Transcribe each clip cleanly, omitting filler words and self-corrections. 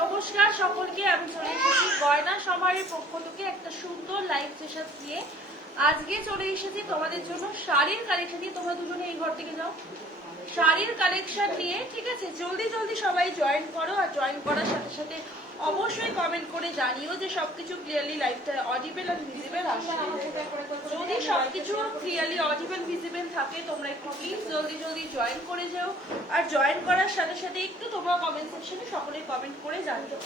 নমস্কার সকলকে, আমি চলে এসেছি গয়না সমারের পক্ষ থেকে একটা সুন্দর লাইভ সেশন দিয়ে। আজকে চলে এসেছি তোমাদের জন্য শাড়ির কালেকশন নিয়ে। তোমরা দুজনে এই ঘর থেকে যাও, শাড়ির কালেকশন নিয়ে, ঠিক আছে? জলদি জলদি সবাই জয়েন করো, আর জয়েন করার সাথে সাথে অবশ্যই কমেন্ট করে জানিও যে সবকিছু ক্লিয়ারলি লাইভটা অডিবল আর ভিজিবল আসছে। যদি সবকিছু ক্লিয়ারলি অডিবল ভিজিবল থাকে তোমরা একটু প্লিজ জলদি জলদি জয়েন করে যাও, আর জয়েন করার সাথে সাথে একটু তোমরা কমেন্ট সেকশনে সকলে কমেন্ট করে জানিও।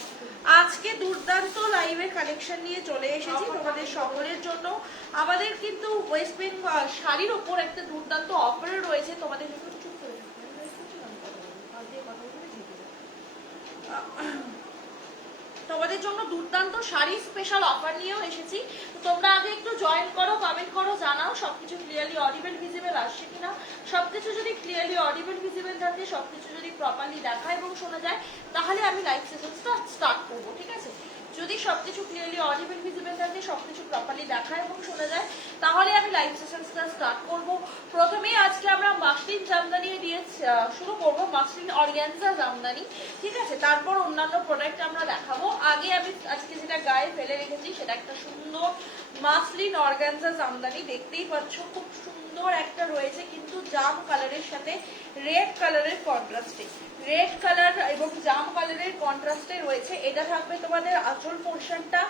আজকে দুর্দান্ত লাইভের কালেকশন নিয়ে চলে এসেছি তোমাদের সকলের জন্য। আমাদের কিন্তু ওয়েস্ট বেঙ্গল শাড়ির ওপর একটা দুর্দান্ত অফার রয়েছে তোমাদের জন্য। তোমাদের জন্য দুর্দান্ত শাড়ি স্পেশাল অফার নিয়েও এসেছি। তোমরা আগে একটু জয়েন করো, কমেন্ট করো, জানাও সবকিছু ক্লিয়ারলি অডিবল ভিজিবল আসছে কিনা। সবকিছু যদি ক্লিয়ারলি অডিবল ভিজিবল থাকে, সবকিছু যদি প্রপারলি দেখা এবং শোনা যায়, তাহলে আমি লাইভ সেশনটা স্টার্ট করবো, ঠিক আছে? যদি সবকিছু ক্লিয়ারলি অডিবল ভিজিবল থাকে, সবকিছু প্রপারলি দেখা এবং শোনা যায়, তাহলে আমি লাইভ সেশনটা স্টার্ট করব। প্রথমেই আজকে আমরা মাসলিন জামদানি দিয়ে শুরু করব, মাসলিন অর্গানজা জামদানি, ঠিক আছে? তারপর অন্যান্য প্রোডাক্ট আমরা দেখাবো। আগে আমি আজকে যেটা গায়ে ফেলে রেখেছি সেটা একটা সুন্দর মাসলিন অর্গানজা জামদানি। দেখতেই পাচ্ছ খুব সুন্দর একটা রয়েছে কিন্তু জাম কালারের সাথে রেড কালারের কন্ট্রাস্টে, রেড কালার এবং জাম কালারের কন্ট্রাস্টে রয়েছে। এটা থাকবে তোমাদের আঁচল পোর্শনটা,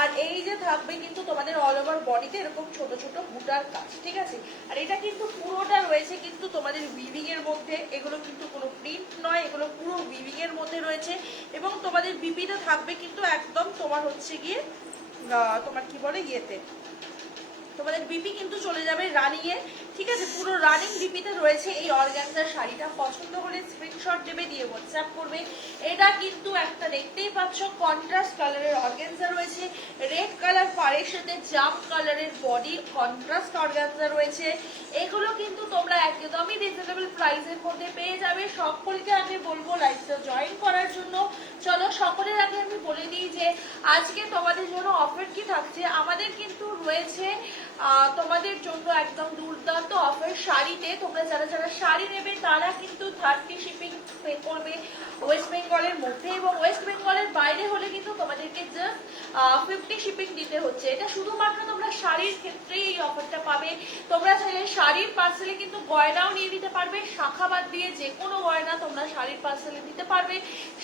আর এই যে থাকবে কিন্তু তোমাদের অল ওভার বডিতে এরকম ছোট ছোট বুটার কাজ, ঠিক আছে? আর এটা কিন্তু পুরোটা রয়েছে কিন্তু তোমাদের উইভিং এর মধ্যে, এগুলো কিন্তু কোনো প্রিন্ট নয়, এগুলো পুরো উইভিং এর মধ্যে রয়েছে। এবং তোমাদের বিপিটা থাকবে কিন্তু একদম তোমার হচ্ছে গিয়ে তোমার কি বলে ইয়েতে, তোমাদের বিপি কিন্তু চলে যাবে রানিং এ, ঠিক আছে? পুরো রানিং বিপিতে রয়েছে এই অর্গানজার শাড়িটা। পছন্দ হলে স্ক্রিনশট দেবে, দিয়ে হোয়াটসঅ্যাপ করবে। এটা কিন্তু একটা দেখতেই পাচ্ছ কন্ট্রাস্ট কালারের অর্গানজা রয়েছে, রেড কালার পাড়ের সাথে জাম কালারের বডি, কন্ট্রাস্ট অর্গানজা রয়েছে। এগুলো কিন্তু তোমরা একদমই রিজনেবল প্রাইসের মধ্যে পেয়ে যাবে। সকলকে আমি বলবো লাইভটা জয়েন করার জন্য। চলো সকলের আগে আমি বলে দিই যে আজকে তোমাদের জন্য অফার কি থাকছে। আমাদের কিন্তু রয়েছে তোমাদের জন্য একদম দুর্দান্ত অফার শাড়িতে। তোমরা যারা যারা শাড়ি নেবে তারা কিন্তু 30 শিপিং পে করবে ওয়েস্ট বেঙ্গলের মধ্যে, এবং ওয়েস্ট বেঙ্গলের বাইরে হলে কিন্তু তোমাদেরকে জাস্ট 50 শিপিং দিতে হচ্ছে। এটা শুধুমাত্র তোমরা শাড়ির ক্ষেত্রেই এই অফারটা পাবে। তোমরা চাইলে শাড়ির পার্সেলে কিন্তু গয়নাও নিয়ে নিতে পারবে, শাখা বাদ দিয়ে যে কোনো গয়না তোমরা শাড়ির পার্সেলে নিতে পারবে।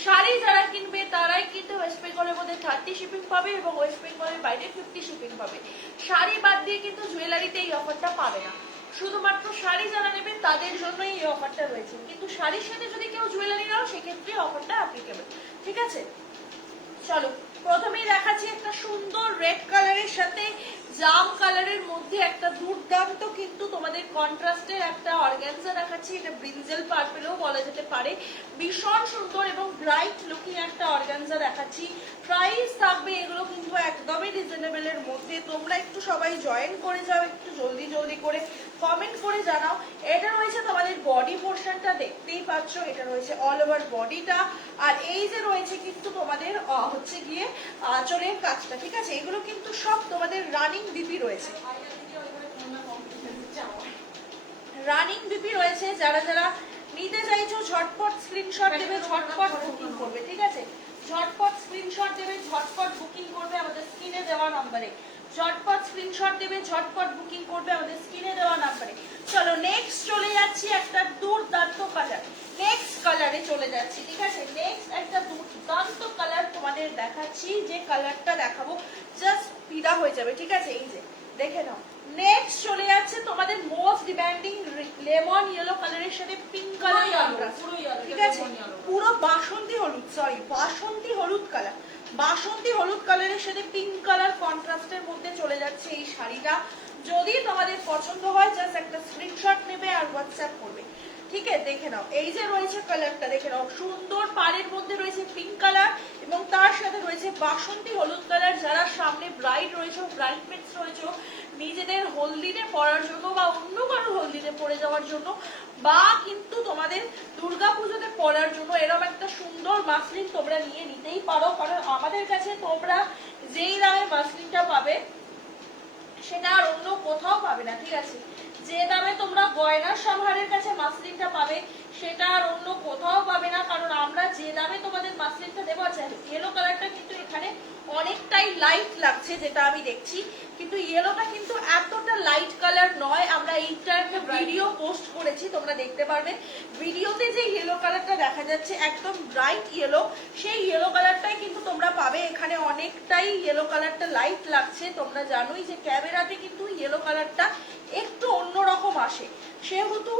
শাড়ি যারা কিনবে তারাই কিন্তু ওয়েস্ট বেঙ্গলের মধ্যে 30 শিপিং পাবে এবং ওয়েস্ট বেঙ্গলের বাইরে 50 শিপিং পাবে। শাড়ি বাদ দিয়ে কিন্তু জুয়েলারিতে এই অফারটা পাবে না। শুধুমাত্র শাড়ি যারা নেবেন তাদের জন্যই এই অফারটা রয়েছে, কিন্তু শাড়ির সাথে যদি কেউ জুয়েলারি নাও সেক্ষেত্রে অফারটা অ্যাপ্লিকেবল, ঠিক আছে? চলো প্রথমেই দেখাচ্ছি একটা সুন্দর রেড কালারের সাথে জাম কালারের মধ্যে একটা দুর্দান্ত কিন্তু তোমাদের কন্ট্রাস্টের একটা অর্গানজা দেখাচ্ছি। এটা ব্রিঞ্জেল পার্পেলও বলা যেতে পারে, ভীষণ সুন্দর এবং ব্রাইট লুকিং একটা অর্গানজা দেখাচ্ছি। প্রাইস থাকবে এগুলো কিন্তু একদমই রিজনেবল এর মধ্যে। তোমরা একটু সবাই জয়েন করে যাও, একটু জলদি জলদি করে কমেন্ট করে জানাও। এটা রয়েছে তোমাদের বডি পোর্শনটা, দেখতেই পাচ্ছ এটা রয়েছে অল ওভার বডিটা, আর এই যে রয়েছে কিন্তু তোমাদের হচ্ছে গিয়ে আঁচলের কাজটা, ঠিক আছে? এগুলো কিন্তু সব তোমাদের রানিং বিপি রয়েছে, রানিং বিপি রয়েছে। যারা যারা নিতে চাইছো ঝটপট স্ক্রিনশট দেবে, ঝটপট বুকিং করবে, ঠিক আছে? ঝটপট স্ক্রিনশট দেবে, ঝটপট বুকিং করবে আমাদের স্ক্রিনে দেওয়া নম্বরে। ঝটপট স্ক্রিনশট দেবে, ঝটপট বুকিং করবে আমাদের স্ক্রিনে দেওয়া নম্বরে। চলো নেক্সট চলে যাচ্ছি একটা দুর্দান্ত কালার, নেক্সট কালারে চলে যাচ্ছি, ঠিক আছে? নেক্সট একটা দুর্দান্ত কালার তোমাদের দেখাচ্ছি, যে কালারটা দেখাবো জাস্ট ফিদা হয়ে যাবে, ঠিক আছে? এই যে দেখে নাও। নেক্সট চলে যাচ্ছে তোমাদের মোস্ট ডিমান্ডিং লেমন ইয়েলো কালারের সাথে পিঙ্ক কালার কন্ট্রাস্ট, ঠিক আছে? পুরো বাসন্তী হলুদ, সরি বাসন্তী হলুদ কালার, বাসন্তী হলুদ কালারের সাথে পিঙ্ক কালার কন্ট্রাস্টের মধ্যে চলে যাচ্ছে এই শাড়িটা। যদি তোমাদের পছন্দ হয় জাস্ট একটা স্ক্রিনশট নেবে আর হোয়াটসঅ্যাপ করবে, ঠিক আছে? দেখে নাও এই যে রয়েছে কালারটা, দেখে নাও সুন্দর পাড়ের মধ্যে রয়েছে পিঙ্ক কালার এবং তার সাথে রয়েছে বাসন্তী হলুদ কালার। যারা সামনে ব্রাইড রয়েছে, ব্রাইডমেটস রয়েছে, নিজেদের হলদিতে পরার জন্য বা অন্য কারো হলদিতে পরে যাওয়ার জন্য, বা কিন্তু তোমাদের দুর্গাপুজোতে পরার জন্য এরকম একটা সুন্দর মাসলিন তোমরা নিয়ে নিতেই পারো। কারণ আমাদের কাছে তোমরা যেই দামে মাসলিনটা পাবে সেটা আর অন্য কোথাও পাবে না, ঠিক আছে? যে দামে তোমরা গয়নার সমাহারের কাছে মাসলিনটা পাবে সেটা আর অন্য কোথাও পাবে না, কারণ আমরা যে দামে তোমাদের মাসলিনটা দেবো। আচ্ছা, ইয়েলো কালারটা কিন্তু এখানে অনেকটাই লাইট লাগছে যেটা আমি দেখছি, কিন্তু ইয়েলোটা কিন্তু এতটা লাইট কালার নয়। আমরা এইটা একটা ভিডিও পোস্ট করেছি, তোমরা দেখতে পারবে ভিডিওতে যে ইয়েলো কালারটা দেখা যাচ্ছে একদম ব্রাইট ইয়েলো, সেই ইয়েলো কালারটাই কিন্তু তোমরা পাবে এখানে। অনেকটাই ইয়েলো কালারটা লাইট লাগছে, তোমরা জানোই যে ক্যামেরাতে কিন্তু ইয়েলো কালারটা একটু অন্যরকম আসে, সেহেতু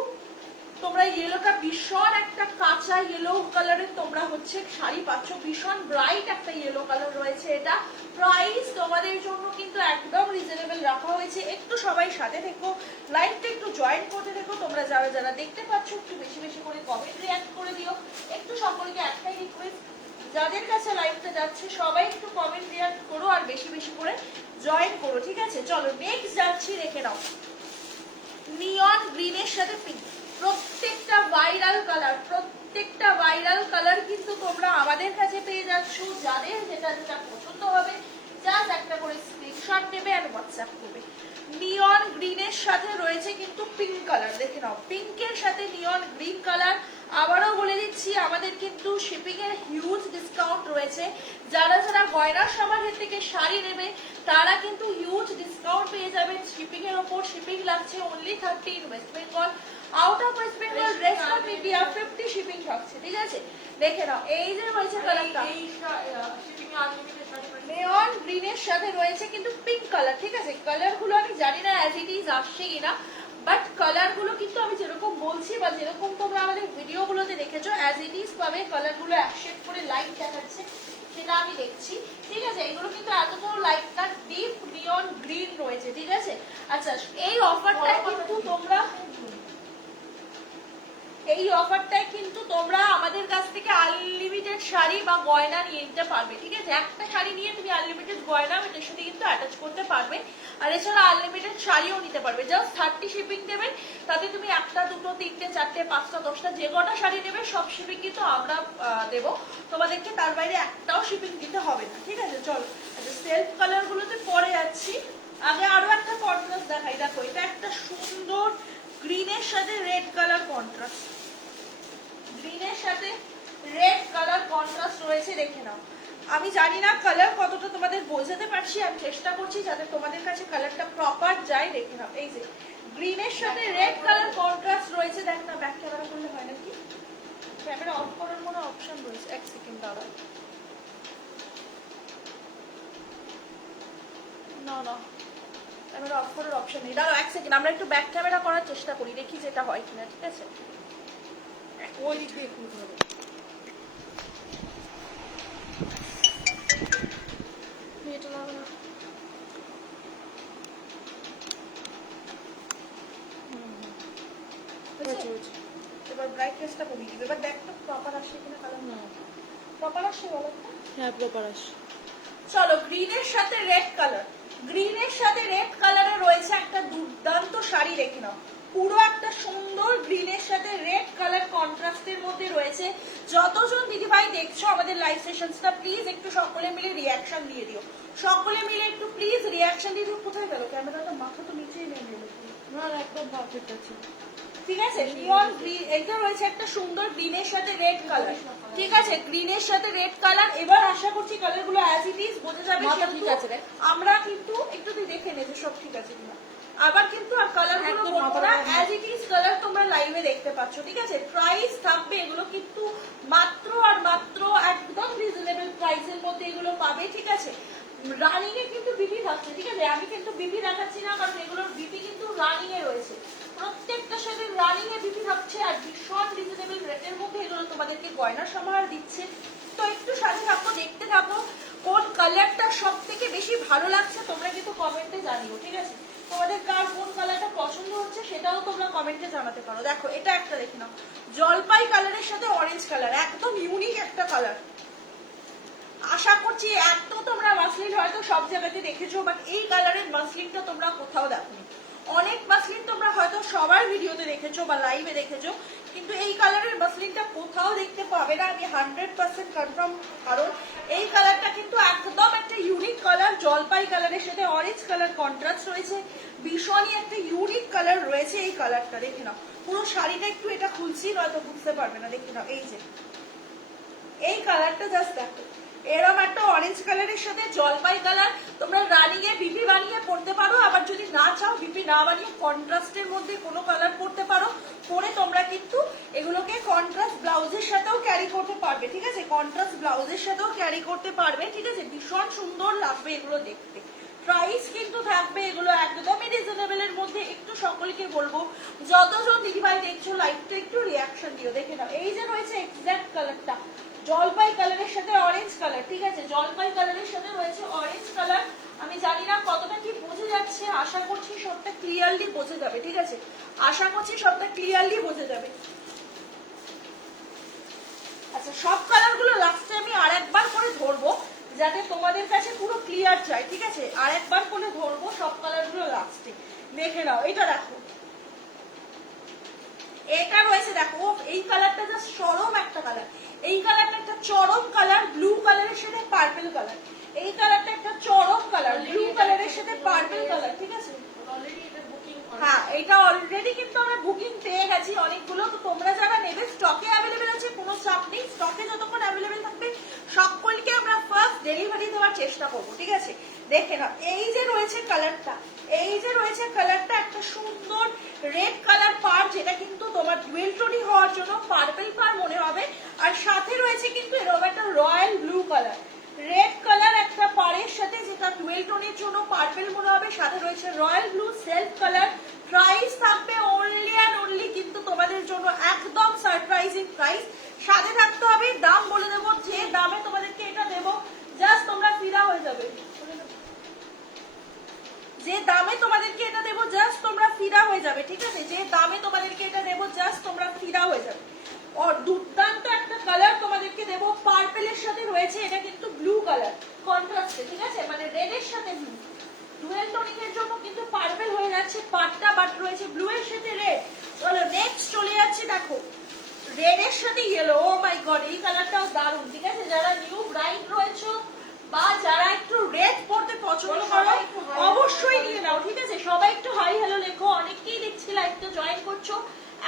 তোমরা ইয়েলোটা ভীষণ একটা কাঁচা ইয়েলো কালারের তোমরা হচ্ছে শাড়ি পাচ্ছ, ভীষণ ব্রাইট একটা ইয়েলো কালার রয়েছে। এটা প্রাইস তোমাদের জন্য কিন্তু একদম রিজনেবল রাখা হয়েছে। একটু সবাই সাথে থেকো, লাইভটা একটু জয়েন করতে থেকো। তোমরা যারা যারা দেখতে পাচ্ছ একটু বেশি বেশি করে কমেন্ট রিঅ্যাক্ট করে দিও। একটু সকলকে একটাই রিকোয়েস্ট, যাদের কাছে লাইভটা যাচ্ছে সবাই একটু কমেন্ট রিঅ্যাক্ট করো আর বেশি বেশি করে জয়েন করো, ঠিক আছে? চলো নেক্সট যাচ্ছি, রেখে নাও। নিয়ন গ্রিনের সাথে পিঙ্ক, প্রত্যেকটা ভাইরাল কালার কিন্তু তোমরা আমাদের কাছে পেয়ে যাচ্ছ। যাদের যেটা যেটা পছন্দ হবে জাস্ট একটা করে স্ক্রিনশট নেবে আর হোয়াটসঅ্যাপ করবে। নিয়ন গ্রিনের সাথে রয়েছে কিন্তু পিঙ্ক কালার, দেখে নাও পিঙ্কের সাথে নিয়ন গ্রিন কালার। আবারও বলে দিচ্ছি আমাদের কিন্তু শিপিং এর হিউজ ডিসকাউন্ট রয়েছে। যারা যারা গয়নার সমাজের থেকে শাড়ি নেবে তারা কিন্তু হিউজ ডিসকাউন্ট পেয়ে যাবেন শিপিং এর ওপর। শিপিং লাগছে only 30 in West Bengal, out of West Bengal rest of India 50 shipping থাকছে, ঠিক আছে? দেখে নাও এই যে রয়েছে কালারটা, নেয়ন গ্রিনের সাথে রয়েছে কিন্তু পিঙ্ক কালার, ঠিক আছে? কালার গুলো আমি জানি না অ্যাজ ইট ইজ আসছে কিনা, বাট কালার গুলো কিন্তু আমি যেরকম বলছি বা যেরকম তোমরা আমাদের ভিডিও গুলোতে দেখেছো অ্যাজ ইট ইজ পাবে। কালার গুলো এক শেড করে লাইট দেখাচ্ছে সেটা আমি দেখছি, ঠিক আছে? এগুলো কিন্তু এতটাও লাইট না, ডিপ নিয়ন গ্রিন রয়েছে, ঠিক আছে? আচ্ছা, এই অফারটা কিন্তু তোমরা আমাদের কাছ থেকে আনলিমিটেড শাড়ি বা গয়না নিয়ে নিতে পারবে, ঠিক আছে? একটা শাড়ি নিয়ে তুমি আনলিমিটেড গয়না এটার সাথে কিন্তু অ্যাটাচ করতে পারবে, আর এছাড়া আনলিমিটেড শাড়িও নিতে পারবে। জাস্ট 30 শিপিং দেবে, তাতে তুমি একটা দুটো তিনটে চারটে পাঁচটা 10টা যে কটা শাড়ি নেবে সব শিপিং কিন্তু আমরা দেবো তোমাদেরকে, তার বাইরে একটাও শিপিং দিতে হবে না, ঠিক আছে? চলো আচ্ছা, সেলফ কালার গুলোতে পরে যাচ্ছি। আগে আরো একটা কন্ট্রাস্ট দেখাই, দেখো এটা একটা সুন্দর গ্রিনের সাথে রেড কালার কন্ট্রাস্ট, গ্রিনের সাথে রেড কালার কন্ট্রাস্ট রয়েছে, দেখে নাও। আমি জানি না কালার কতটা তোমাদের বোঝাতে পারছি, আমি চেষ্টা করছি যাতে তোমাদের কাছে কালারটা প্রপার যায়। দেখে নাও এই যে গ্রিনের সাথে রেড কালার কন্ট্রাস্ট রয়েছে, দেখ না ব্যাক ক্যামেরা করলে হয় নাকি? ক্যামেরা অফ করার কোনো অপশন রয়েছে? এক সেকেন্ড দাঁড়াও, না না ক্যামেরা অফ করার অপশন নেই, দাঁড়াও এক সেকেন্ড, আমরা একটু ব্যাক ক্যামেরা করার চেষ্টা করি, দেখি যেটা হয় কিনা, ঠিক আছে? ওই দেখুন এবার ব্রাইটনেসটা কমিয়ে দিবে। এবার দেখ তো প্রপার আসছে কিনা কালার। না প্রপার আসছে, বলো? হ্যাঁ প্রপার আসছে। চলো গ্রিনের সাথে রেড কালার, গ্রিনের সাথে রেড কালারে রয়েছে একটা দুর্দান্ত শাড়ি, দেখে নাও পুরো একটা সুন্দর গ্রিনের সাথে রেড কালার কন্ট্রাস্টের মধ্যে রয়েছে। যতজন দিদিভাই দেখছো আমাদের লাইভ সেশনসটা প্লিজ একটু সকলে মিলে রিয়াকশন দিয়ে দিও, সকলে মিলে একটু প্লিজ রিয়াকশন দিয়ে দিও। কোথায় গেল ক্যামেরাটা? মাথা তো নিচেই নেমে গেল। না একদম পারফেক্ট আছে, ঠিক আছে? নিয়ন গ্রিন, এটা রয়েছে একটা সুন্দর গ্রিনের সাথে রেড কালার, ঠিক আছে? গ্রিনের সাথে রেড কালার। এবার আশা করছি কালার গুলো অ্যাজ ইট ইজ বোঝা যাবে, ঠিক আছে? আমরা কিন্তু একটু তুই দেখে নে যে সব ঠিক আছে কিনা। আবার কিন্তু কালার গুলো বন্ধুরা অ্যাজ ইট ইজ কালার তোমরা লাইভে দেখতে পাচ্ছ, ঠিক আছে? প্রাইস থাকবে এগুলো কিন্তু মাত্র আর মাত্র একদম রিজনেবল প্রাইসের মধ্যে এগুলো পাবে, ঠিক আছে? রানিং এ কিন্তু বিপি থাকছে, ঠিক আছে? আমি কিন্তু বিপি দেখাচ্ছি না কারণ এগুলোর বিপি কিন্তু রানিং এ রয়েছে, প্রত্যেকটার সাথে রানিং এ বিপি থাকছে আর ভীষণ রিজনেবল রেটের মধ্যে এগুলো তোমাদেরকে গয়নার সমাহার দিচ্ছে। তো একটু সাথে থাকো, দেখতে থাকো। কোন কালারটা সব থেকে বেশি ভালো লাগছে তোমরা কিন্তু কমেন্টে জানিও, ঠিক আছে? তোমাদের কার কোন কালারটা পছন্দ হচ্ছে সেটাও তোমরা কমেন্টে জানাতে পারো। দেখো এটা একটা দেখে নাও, জলপাই কালারের সাথে অরেঞ্জ কালার, একদম ইউনিক একটা কালার। আশা করছি এত তোমরা মাসলিন হয়তো সব জায়গাতে দেখেছো, বাট এই কালারের মাসলিনটা তোমরা কোথাও দেখোনি। অনেক মাসলিন তোমরা হয়তো সবার ভিডিওতে দেখেছো বা লাইভে দেখেছো, কিন্তু এই কালারের মাসলিনটা কোথাও দেখতে পাবে না, আমি 100% কনফার্ম। কারণ এই কালারটা কিন্তু একদম একটা ইউনিক কালার, জলপাই কালারের সাথে অরেঞ্জ কালার কন্ট্রাস্ট রয়েছে, ভীষণই একটা ইউনিক কালার রয়েছে এই কালারটা। দেখে নাও পুরো শাড়িটা, একটু এটা খুলছি নয়তো বুঝতে পারবে না। দেখে নাও এই যে এই কালারটা জাস্ট দেখো, এরকম একটা অরেঞ্জ কালারের সাথে জলপাই কালার। তোমরা রানিং এ বিপি বানিয়ে পড়তে পারো, আবার যদি না চাও বিপি না বানিয়ে কন্ট্রাস্টের মধ্যে কোনো কালার পড়তে পারো, পরে তোমরা কিন্তু এগুলোকে কন্ট্রাস্ট ব্লাউজের সাথেও ক্যারি করতে পারবে, ঠিক আছে? কন্ট্রাস্ট ব্লাউজের সাথেও ক্যারি করতে পারবে, ঠিক আছে? ভীষণ সুন্দর লাগবে এগুলো দেখতে। প্রাইস কিন্তু থাকবে এগুলো একদমই রিজনেবল এর মধ্যে। একটু সকলকে বলবো যতজন দিদিভাই দেখছো লাইভটা একটু রিয়াকশন দিও। দেখে নাও এই যে রয়েছে এক্সাক্ট কালারটা, জলপাই কালারের সাথে অরেঞ্জ কালার, ঠিক আছে? জলপাই কালারের সাথে রয়েছে অরেঞ্জ কালার। আমি জানি না কতটা কি বোঝা যাচ্ছে, আশা করছি সবটা ক্লিয়ারলি বোঝা যাবে, ঠিক আছে? আশা করছি সবটা ক্লিয়ারলি বোঝা যাবে। আচ্ছা, সব কালার গুলো লাস্টে আমি আর একবার করে ধরবো যাতে তোমাদের কাছে পুরো ক্লিয়ার চাই, ঠিক আছে? আর একবার করে ধরবো সব কালার গুলো লাস্টে। দেখে নাও এটা দেখো, এটা রয়েছে দেখো, এই কালারটা জাস্ট চরম একটা কালার। এই কালারটা একটা চরম কালার, ব্লু কালারের সাথে পার্পল কালার। এই কালারটা একটা চরম কালার, ব্লু কালারের সাথে পার্পল কালার, ঠিক আছে? হ্যাঁ, এটা অলরেডি কিন্তু আমরা বুকিং পেয়ে গেছি অনেকগুলো। তো তোমরা যারা নেবে স্টকে অ্যাভেলেবেল আছে, কোনো চাপ নেই। স্টকে যতক্ষণ অ্যাভেলেবেল থাকবে সকলকে আমরা ফার্স্ট ডেলিভারি দেওয়ার চেষ্টা করবো, ঠিক আছে? দেখে নাও এই যে রয়েছে কালারটা, এই যে রয়েছে কালারটা একটা সুন্দর রেড কালার পার, যেটা কিন্তু তোমার ডুয়েল টোনি হওয়ার জন্য পার্পল পার মনে হবে। আর সাথে রয়েছে কিন্তু এরকম একটা royal blue colour, red colour একটা পাড়ের সাথে, যেটা ডুয়েল টোনের জন্য পার্পল মনে হবে। সাথে রয়েছে royal blue self colour. Price থাকবে অনলি অ্যান্ড অনলি কিন্তু তোমাদের জন্য একদম সারপ্রাইজিং প্রাইস। সাথে থাকতে হবে, দাম বলে দেবো, যে দামে তোমাদেরকে এটা দেবো জাস্ট তোমরা ফিদা হয়ে যাবে। যে দামে তোমাদেরকে এটা দেবো জাস্ট তোমরা ফিদা হয়ে যাবে, ঠিক আছে? যে দামে তোমাদেরকে এটা দেবো জাস্ট তোমরা ফিদা হয়ে যাবে। দুর্দান্ত একটা কালার তোমাদেরকে দেবো, পার্পেলের সাথে রয়েছে, এটা কিন্তু ব্লু কালার কন্ট্রাস্টে, ঠিক আছে? মানে রেড এর সাথে ব্লু, ডুয়েল টোনিং এর জন্য কিন্তু পার্পল হয়ে যাচ্ছে পাটটা, বাট রয়েছে ব্লু এর সাথে রেড। চলো নেক্সট চলে যাচ্ছে, দেখো রেড এর সাথে ইয়েলো। ও মাই গড, এই কালারটাও দারুণ, ঠিক আছে? যারা নিউ ব্রাইড রয়েছে বা যারা একটু রেড পড়তে পছন্দ করো অবশ্যই নিয়ে নাও, ঠিক আছে? সবাই একটু হাই হ্যালো লেখো, অনেকেই দেখছি লাইভটা জয়েন করছো।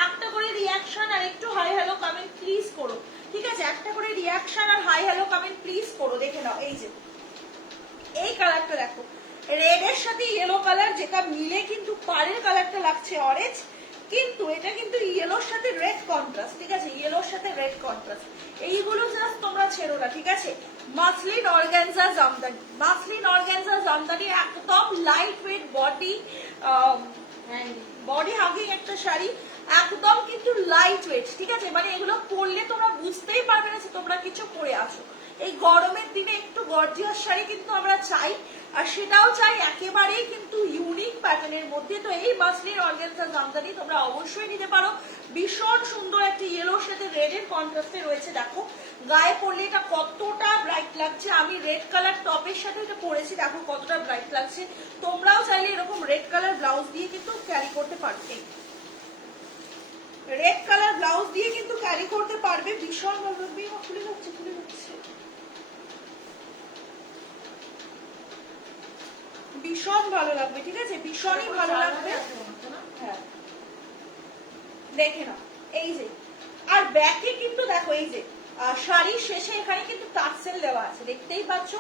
একটা করে রিয়াকশন আর একটু হাই হ্যালো কমেন্ট প্লিজ করো, ঠিক আছে? একটা করে রিয়াকশন আর হাই হ্যালো কমেন্ট প্লিজ করো। দেখে নাও এই যে এই কালারটা দেখো, রেড এর সাথে ইয়েলো কালার, যেটা মিলে কিন্তু পাড়ের কালারটা লাগছে অরেঞ্জ, কিন্তু এটা কিন্তু ইয়েলোর সাথে রেড কন্ট্রাস্ট, ঠিক আছে? ইয়েলোর সাথে রেড কন্ট্রাস্ট। এইগুলো জাস্ট তোমরা ছেড়ো না, ঠিক আছে? Muslin organza Jamdani, muslin organza Jamdani, একদম লাইট ওয়েট বডি হাগিং একটা শাড়ি, একদম কিন্তু লাইট ওয়েট, ঠিক আছে? মানে এগুলো পরলে তোমরা বুঝতেই পারবে না যে তোমরা কিছু পরে আসো। এই গরমের দিনে একটু গর্জিয়াস শাড়ি কিন্তু আমরা চাই, আর সেটাও চাই একেবারেই কিন্তু ইউনিক প্যাটার্নের মধ্যে। তো এই মাসলিন অর্গানজা জামদানি তোমরা অবশ্যই নিতে পারো। ভীষণ সুন্দর একটা ইয়েলোর সাথে রেড এর কন্ট্রাস্টে রয়েছে, দেখো গায়ে পরলে এটা কতটা ব্রাইট লাগছে। আমি রেড কালার টপের সাথে এটা পরেছি, দেখো কতটা ব্রাইট লাগছে। তোমরাও চাইলে এরকম রেড কালার ব্লাউজ দিয়ে কিন্তু ক্যারি করতে পারবে, রেড কালার ব্লাউজ দিয়ে কিন্তু ক্যারি করতে পারবে। ভীষণ ভালো লাগবে, খুলে যাচ্ছে খুলে যাচ্ছে, ভীষণ ভালো লাগবে, ঠিক আছে? ভীষণই ভালো লাগবে। হ্যাঁ দেখে নাও এই যে, আর ব্যাকে কিন্তু দেখো এই যে শাড়ির শেষে এখানে কিন্তু টার্সেল দেওয়া আছে, দেখতেই পাচ্ছ।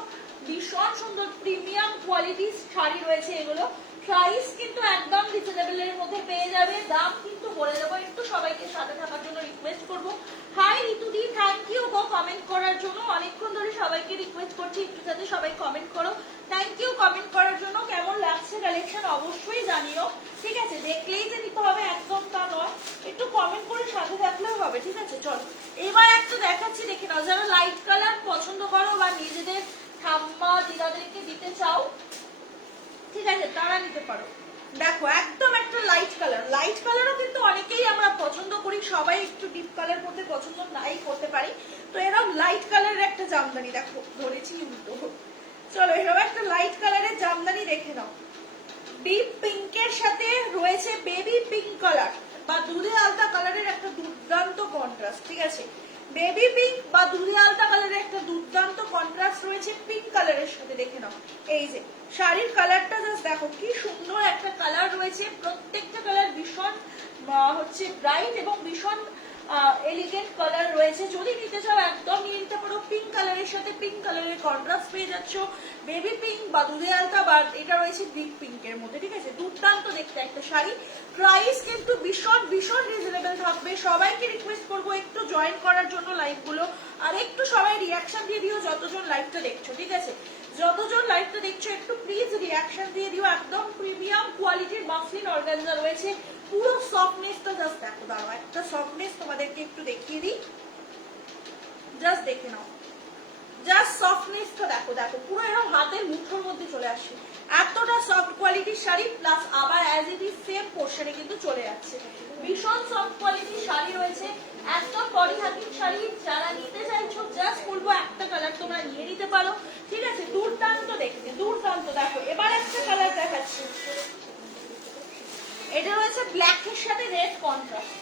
ভীষণ সুন্দর প্রিমিয়াম কোয়ালিটির শাড়ি রয়েছে এগুলো। প্রাইস কিন্তু একদম রিজনেবল এর মধ্যে পেয়ে যাবে। দাম কিন্তু বলে দেবো, একটু সবাইকে সাথে থাকার জন্য রিকোয়েস্ট করবো। হাই ঋতুদি, থ্যাংক ইউ গো কমেন্ট করার জন্য। অনেকক্ষণ ধরে সবাইকে রিকোয়েস্ট করছি একটু যাতে সবাই কমেন্ট করো। থ্যাংক ইউ কমেন্ট করার জন্য। কেমন লাগছে কালেকশন অবশ্যই জানিও, ঠিক আছে? দেখলেই যে নিতে হবে একদম তা নয়, একটু কমেন্ট করে সাথে থাকলেও হবে, ঠিক আছে? চলো এবার একটা দেখাচ্ছি, দেখে নাও। যারা লাইট কালার পছন্দ করো বা নিজেদের ঠাম্মা দিদাদেরকে দিতে চাও, ঠিক আছে, তারা নিতে পারো। দেখো একদম একটা লাইট কালার, লাইট কালারও কিন্তু অনেকেই আমরা পছন্দ করি, সবাই একটু ডিপ কালার করতে পছন্দ নাই করতে পারি। তো এরকম লাইট কালারের একটা জামদানি, দেখো ধরেছি উল্টো। চলো এরকম একটা লাইট কালারের জামদানি দেখে নাও, ডিপ পিঙ্কে এর সাথে রয়েছে বেবি পিঙ্ক কালার বা দুধে আলতা কালারের একটা দুর্দান্ত কন্ট্রাস্ট, ঠিক আছে? বেবি পিঙ্ক বা দুধে আলতা কালারের একটা দুর্দান্ত কন্ট্রাস্ট রয়েছে পিঙ্ক কালারের সাথে, দেখে নাও। এই যে শাড়ির কালারটা জাস্ট দেখো কি সুন্দর একটা কালার রয়েছে, প্রত্যেকটা কালার ভীষণ হচ্ছে ব্রাইট এবং ভীষণ এলিগেন্ট কালার রয়েছে। যদি নিতে চাও একদম নিয়ে নিতে পারো। পিঙ্ক কালারের সাথে পিঙ্ক কালারের কন্ট্রাস্ট পেয়ে যাচ্ছ, বেবি পিঙ্ক বা দুধে আলতা বা এটা রয়েছে ডিপ পিঙ্কের মধ্যে, ঠিক আছে? দুর্দান্ত দেখতে একটা শাড়ি। প্রাইস কিন্তু ভীষণ ভীষণ রিজনেবল থাকবে। সবাইকে রিকোয়েস্ট করবো একটু জয়েন করার জন্য লাইভগুলো, আর একটু সবাই রিয়াকশন দিয়ে দিও যতজন লাইভটা দেখছো, ঠিক আছে? যতজন লাইভটা দেখছো একটু প্লিজ রিয়াকশন দিয়ে দিও। একদম প্রিমিয়াম কোয়ালিটির মাফলিন অর্গানজা রয়েছে, পুরো সফটনেসটা জাস্ট দেখো। দাঁড়াও একটা সফটনেস তোমাদেরকে একটু দেখিয়ে দিই, জাস্ট দেখে নাও। জাস্ট সফটনেসটা দেখো, দেখো পুরো এরকম হাতের মুঠোর মধ্যে চলে আসছে। এতটা সফট কোয়ালিটির শাড়ি, প্লাস আবার অ্যাজ ইট ইজ সেম পোর্শনে কিন্তু চলে যাচ্ছে। ভীষণ সফট কোয়ালিটির শাড়ি রয়েছে, একদম বডি হাকিং শাড়ি। যারা নিতে চাইছো জাস্ট বলবো একটা কালার তোমরা নিয়ে নিতে পারো, ঠিক আছে? দুর্দান্ত দেখতে, দুর্দান্ত। দেখো এবার একটা কালার দেখাচ্ছি, এটা রয়েছে ব্ল্যাক এর সাথে রেড কন্ট্রাস্ট।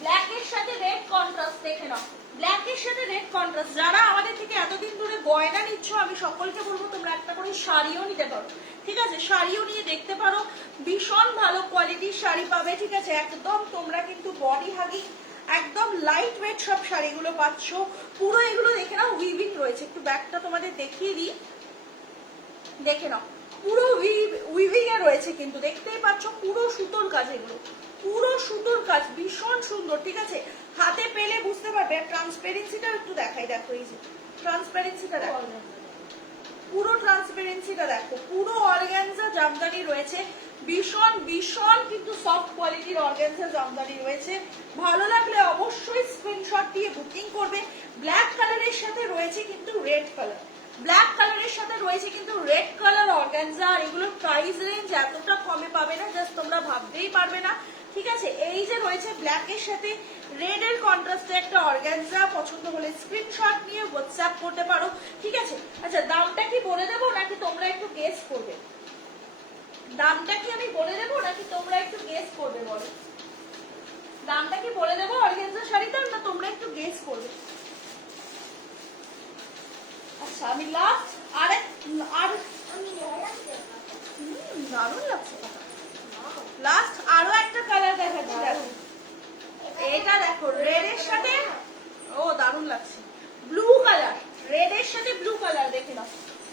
ব্ল্যাক এর সাথে রেড কন্ট্রাস্ট, দেখে নাও। ব্ল্যাক এর সাথে রেড কন্ট্রাস্ট। যারা আমাদের থেকে এতদিন ধরে গয়না নিচ্ছ, আমি সকলকে বলবো তোমরা একটা করে শাড়িও নিতে পারো, ঠিক আছে? শাড়িও নিয়ে দেখতে পারো, ভীষণ ভালো কোয়ালিটির শাড়ি পাবে, ঠিক আছে? একদম তোমরা কিন্তু বডি হাগিং একদম লাইট ওয়েট সব শাড়িগুলো পাচ্ছ। পুরো এগুলো দেখে নাও উইভিং রয়েছে। একটু ব্যাগটা তোমাদের দেখিয়ে দিই, দেখে নাও পুরো উইভিং এ রয়েছে কিন্তু, দেখতেই পাচ্ছ পুরো সুতোর কাজ, এগুলো পুরো সুতোর কাজ, ভীষণ সুন্দর, ঠিক আছে? হাতে পেলে বুঝতে পারবে। ট্রান্সপারেন্সিটা একটু দেখাই, দেখো এই যে ট্রান্সপারেন্সিটা দেখো, পুরো ট্রান্সপারেন্সিটা দেখো। পুরো অর্গানজা জামদানি রয়েছে, ভীষণ ভীষণ কিন্তু সফট কোয়ালিটির অর্গানজা জামদানি রয়েছে। ভালো লাগলে অবশ্যই স্ক্রিনশট দিয়ে বুকিং করবে। ব্ল্যাক কালারের সাথে রয়েছে কিন্তু রেড কালার, ব্ল্যাক কালারের সাথে রয়েছে কিন্তু রেড কালার অর্গানজা। আর এগুলোর প্রাইস রেঞ্জ এতটা কমে পাবে না, জাস্ট তোমরা ভাবতেই পারবে না, ঠিক আছে? এই যে রয়েছে ব্ল্যাক এর সাথে রেড এর কন্ট্রাস্টে একটা অর্গানজা, পছন্দ হলে স্ক্রিনশট নিয়ে হোয়াটসঅ্যাপ করতে পারো, ঠিক আছে? আচ্ছা দামটা কি বলে দেবো নাকি তোমরা একটু গেস করবে? দামটা কি আমি বলে দেবো নাকি তোমরা একটু গেস করবে? বলো দামটা কি বলে দেবো অর্গানজা শাড়িটার, না তোমরা একটু গেস করবে? আচ্ছা আমি লাস্ট আর দারুণ লাগছে, লাস্ট আরো একটা কালার দেখাচ্ছি। দেখো এটা দেখো রেড এর সাথে, ও দারুণ লাগছে, ব্লু কালার, রেড এর সাথে ব্লু কালার, দেখে নাও।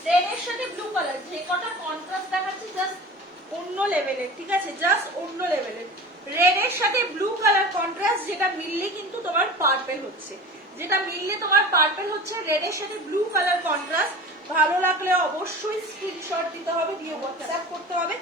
রেড এর সাথে ব্লু কালার, যে কটা কন্ট্রাস্ট দেখাচ্ছি জাস্ট অন্য লেভেলের, ঠিক আছে? জাস্ট অন্য লেভেলের। রেড এর সাথে ব্লু কালার কন্ট্রাস্ট, যেটা মিললে কিন্তু তোমার পার্পেল হচ্ছে, যেটা মিললে তোমার পার্পেল হচ্ছে। রেড এর সাথে ব্লু কালার কন্ট্রাস্ট, ভালো লাগলে অবশ্যই স্ক্রিনশট দিতে হবে, দিয়ে হোয়াটসঅ্যাপ করতে হবে।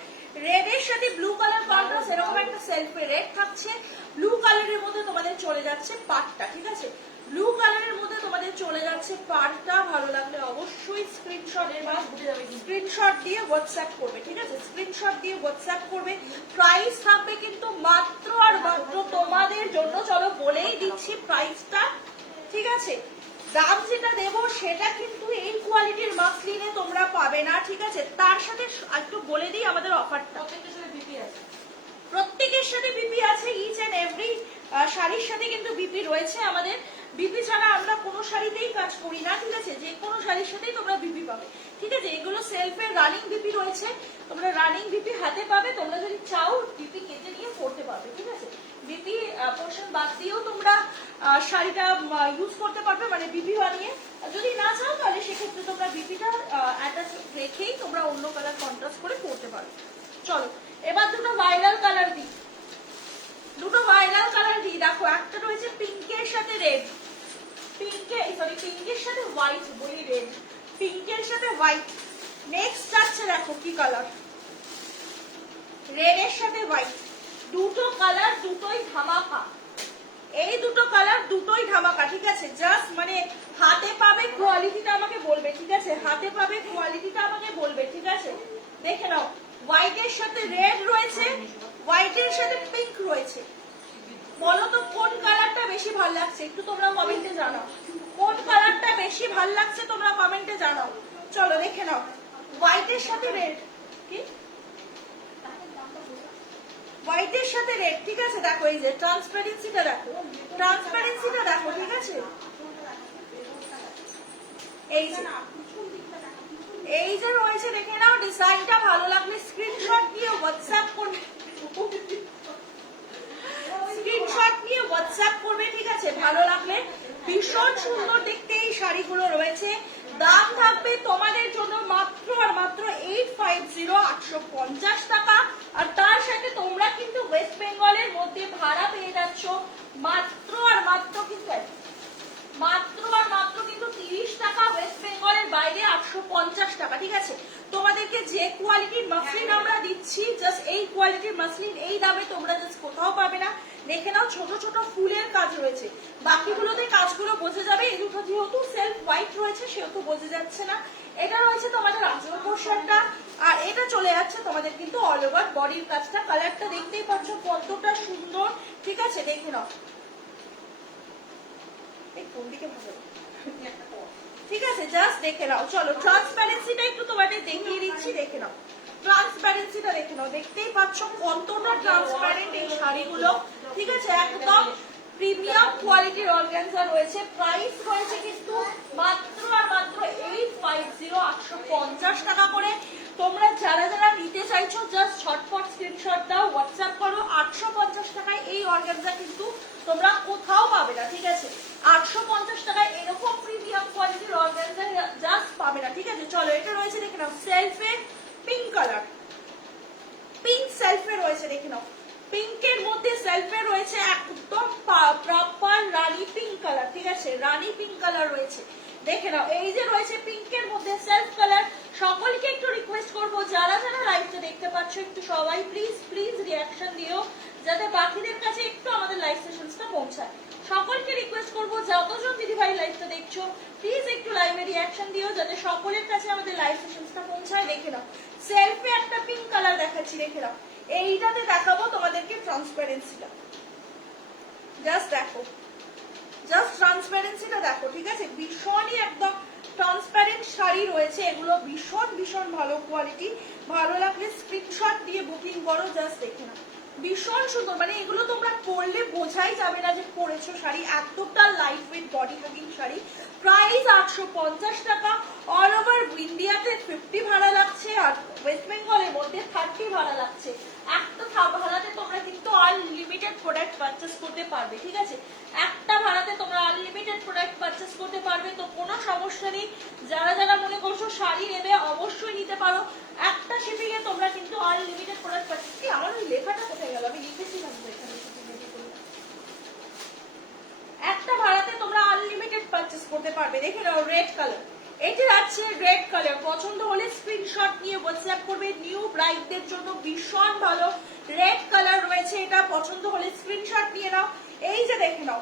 রেড এর সাথে ব্লু কালার কন্ট্রাস্ট, এরকম একটা সেলফে রেড থাকছে, ব্লু কালারের মধ্যে তোমাদের চলে যাচ্ছে পাটটা, ঠিক আছে? ব্লু কালারের মধ্যে তোমাদের চলে যাচ্ছে পাটটা। ভালো লাগলে অবশ্যই স্ক্রিনশট দিয়ে হোয়াটসঅ্যাপ করবে, ঠিক আছে? স্ক্রিনশট দিয়ে হোয়াটসঅ্যাপ করবে। প্রাইস থাকবে কিন্তু মাত্র আর মাত্র তোমাদের জন্য, চলো বলেই দিচ্ছি প্রাইসটা, ঠিক আছে? দাম যেটা দেবো সেটা কিন্তু এই কোয়ালিটির মাসলিনে তোমরা পাবে না, ঠিক আছে? তার সাথে একটু বলে দিই আমাদের অফারটা। প্রত্যেকের সাথে বিপি আছে, ইচ এন্ড এভরি শাড়ির সাথে কিন্তু বিপি রয়েছে আমাদের। বিপি ছাড়া আমরা কোনো শাড়িতেই কাজ করি না, ঠিক আছে? যে কোনো শাড়ির সাথেই তোমরা বিপি পাবে, ঠিক আছে? এগুলো সেলফের রানিং বিপি রয়েছে, তোমরা রানিং বিপি হাতে পাবে। তোমরা যদি চাও বিপি কেটে নিয়ে পড়তে পারবে, ঠিক আছে? বিপি পোর্শন বাদ দিয়েও তোমরা শাড়িটা ইউজ করতে পারবে, মানে বিপি বানিয়ে। যদি না চাও তাহলে সেক্ষেত্রে তোমরা বিপিটা অ্যাটাচ রেখেই তোমরা অন্য কালার কন্ট্রাস্ট করে পড়তে পারো। চলো এবার দুটো ভাইরাল কালার দিই, দুটো ভাইরাল কালার দিই। দেখো একটা রয়েছে পিঙ্কের সাথে রেড, পিঙ্কের সাথে হোয়াইট, বলি রেড, পিঙ্কের সাথে হোয়াইট। নেক্সট যাচ্ছে দেখো কি কালার, রেড এর সাথে হোয়াইট। দুটো কালার দুটোই ধামাকা, এই দুটো কালার দুটোই ধামাকা, ঠিক আছে? জাস্ট মানে হাতে পাবে কোয়ালিটিটা আমাকে বলবে, ঠিক আছে? হাতে পাবে কোয়ালিটিটা আমাকে বলবে, ঠিক আছে? দেখে নাও হোয়াইটের সাথে রেড রয়েছে, হোয়াইটের সাথে পিঙ্ক রয়েছে। বলো তো কোন কালারটা বেশি ভালো লাগছে, একটু তোমরা কমেন্টে জানাও। কোন কালারটা বেশি ভালো লাগছে তোমরা কমেন্টে জানাও। চলো দেখে নাও হোয়াইটের সাথে রেড, কি হোয়াইটের সাথে রেড, ঠিক আছে। দেখো এই যে ট্রান্সপারেন্সিটা দেখো, ট্রান্সপারেন্সিটা দেখো, ঠিক আছে। এই যে রয়েছে দেখে নাও, ডিজাইনটা ভালো লাগলে স্ক্রিনশট নিয়ে হোয়াটসঅ্যাপ করবে, স্ক্রিনশট নিয়ে হোয়াটসঅ্যাপ করবে, ঠিক আছে। ভালো লাগলে ভীষণ সুন্দর দেখতে এই শাড়িগুলো রয়েছে। দাম থাকবে তোমাদের জন্য মাত্র আর মাত্র 850, 850 টাকা। আর তার সাথে তোমরা কিন্তু ওয়েস্ট বেঙ্গলের মধ্যে ভাড়া পেয়ে যাচ্ছ মাত্র আর মাত্র কিন্তু 30 টাকা, ওয়েস্ট বেঙ্গলের বাইরে 850 টাকা, ঠিক আছে। তোমাদেরকে যে কোয়ালিটির মাসলিন আমরা দিচ্ছি, জাস্ট এই কোয়ালিটির মাসলিন এই দামে তোমরা জাস্ট কোথাও পাবে না। দেখে নাও ছোট ছোট ফুলের কাজ রয়েছে, বাকিগুলোতে কাজগুলো বোঝা যাবে। এই দুটো যেহেতু সেলফ হোয়াইট রয়েছে সেহেতু বোঝা যাচ্ছে না। এটা রয়েছে তোমাদের আঁচল পোর্শনটা, আর এটা চলে যাচ্ছে তোমাদের কিন্তু অল ওভার বডির কাজটা। কালারটা দেখতেই পাচ্ছ কতটা সুন্দর, ঠিক আছে। দেখে নাও, কোন দিকে ভালো, ঠিক আছে, জাস্ট দেখে নাও। চলো ট্রান্সপারেন্সিটা একটু তোমাদের দেখিয়ে দিচ্ছি, দেখে নাও ট্রান্সপারেন্সিটা, দেখে নাও। দেখতেই পাচ্ছ কতটা ট্রান্সপারেন্ট এই শাড়িগুলো, ঠিক আছে। একদম প্রিমিয়াম কোয়ালিটির অর্গানজা রয়েছে। প্রাইস রয়েছে কিন্তু মাত্র আর মাত্র 850, 850 টাকা করে। তোমরা যারা যারা নিতে চাইছো জাস্ট ঝটপট স্ক্রিনশট দাও, হোয়াটসঅ্যাপ করো। 850 টাকায় এই অর্গানজা কিন্তু তোমরা কোথাও পাবে না, ঠিক আছে। 850 টাকায় এরকম প্রিমিয়াম কোয়ালিটির অর্গানজা জাস্ট পাবে না, ঠিক আছে। চলো এটা রয়েছে দেখে নাও সেলফে পিঙ্ক কালার, পিঙ্ক সেলফে রয়েছে, দেখে নাও। পিঙ্কের মধ্যে সেলফে রয়েছে একদম প্রপার রানী পিঙ্ক কালার, ঠিক আছে। রানী পিঙ্ক কালার রয়েছে, দেখে নাও। এই যে রয়েছে পিঙ্কের মধ্যে সেলফ কালার। সকলকে একটু রিকোয়েস্ট করবো যারা যারা লাইভটা দেখতে পাচ্ছ একটু সবাই প্লিজ প্লিজ রিয়াকশন দিও, যাতে বাকিদের কাছে একটু আমাদের লাইভ সেশনসটা পৌঁছায়। সকলকে রিকোয়েস্ট করবো যতজন দিদিভাই লাইভটা দেখছো প্লিজ একটু লাইভে রিয়াকশন দিও, যাতে সকলের কাছে আমাদের লাইভ সেশনসটা পৌঁছায়। দেখে নাও সেলফে একটা পিঙ্ক কালার দেখাচ্ছি, দেখে নাও। এইটাতে দেখাবো তোমাদেরকে ট্রান্সপারেন্সিটা, জাস্ট দেখো, জাস্ট ট্রান্সপারেন্সিটা দেখো, ঠিক আছে। ভীষণই একদম ট্রান্সপারেন্ট শাড়ি রয়েছে এগুলো, ভীষণ ভীষণ ভালো কোয়ালিটি। ভালো লাগলে স্ক্রিনশট দিয়ে বুকিং করো, জাস্ট দেখে নাও। ভীষণ সুন্দর, মানে এগুলো তোমরা পরলে বোঝাই যাবে না যে পরেছো শাড়ি, এতটা light weight body hooking sari. Price 850 টাকা। অল ওভার ইন্ডিয়াতে 50 ভাড়া লাগছে, আর ওয়েস্ট বেঙ্গলের মধ্যে 30 ভাড়া লাগছে। একটা ভাড়াতে তোমরা কিন্তু আনলিমিটেড প্রোডাক্ট পারচেস করতে পারবে, ঠিক আছে। একটা ভাড়াতে তোমরা আনলিমিটেড প্রোডাক্ট পারচেস করতে পারবে, তো কোনো সমস্যা নেই। যারা যারা মনে করছো শাড়ি নেবে অবশ্যই নিতে পারো। একটা শিপিং এ তোমরা কিন্তু আনলিমিটেড প্রোডাক্ট পারচেস। কি আমার ওই লেখাটা কোথায় গেল, আমি লিখেছিলাম তো এখানে। একটা ভাড়াতে তোমরা আনলিমিটেড পারচেস করতে পারবে। দেখে নাও রেড কালার, এটা আছে রেড কালার। পছন্দ হলে স্ক্রিনশট নিয়ে হোয়াটসঅ্যাপ করবে। নিউ ব্রাইডদের জন্য ভীষণ ভালো রেড কালার রয়েছে, এটা পছন্দ হলে স্ক্রিনশট নিয়ে নাও। এই যে দেখে নাও,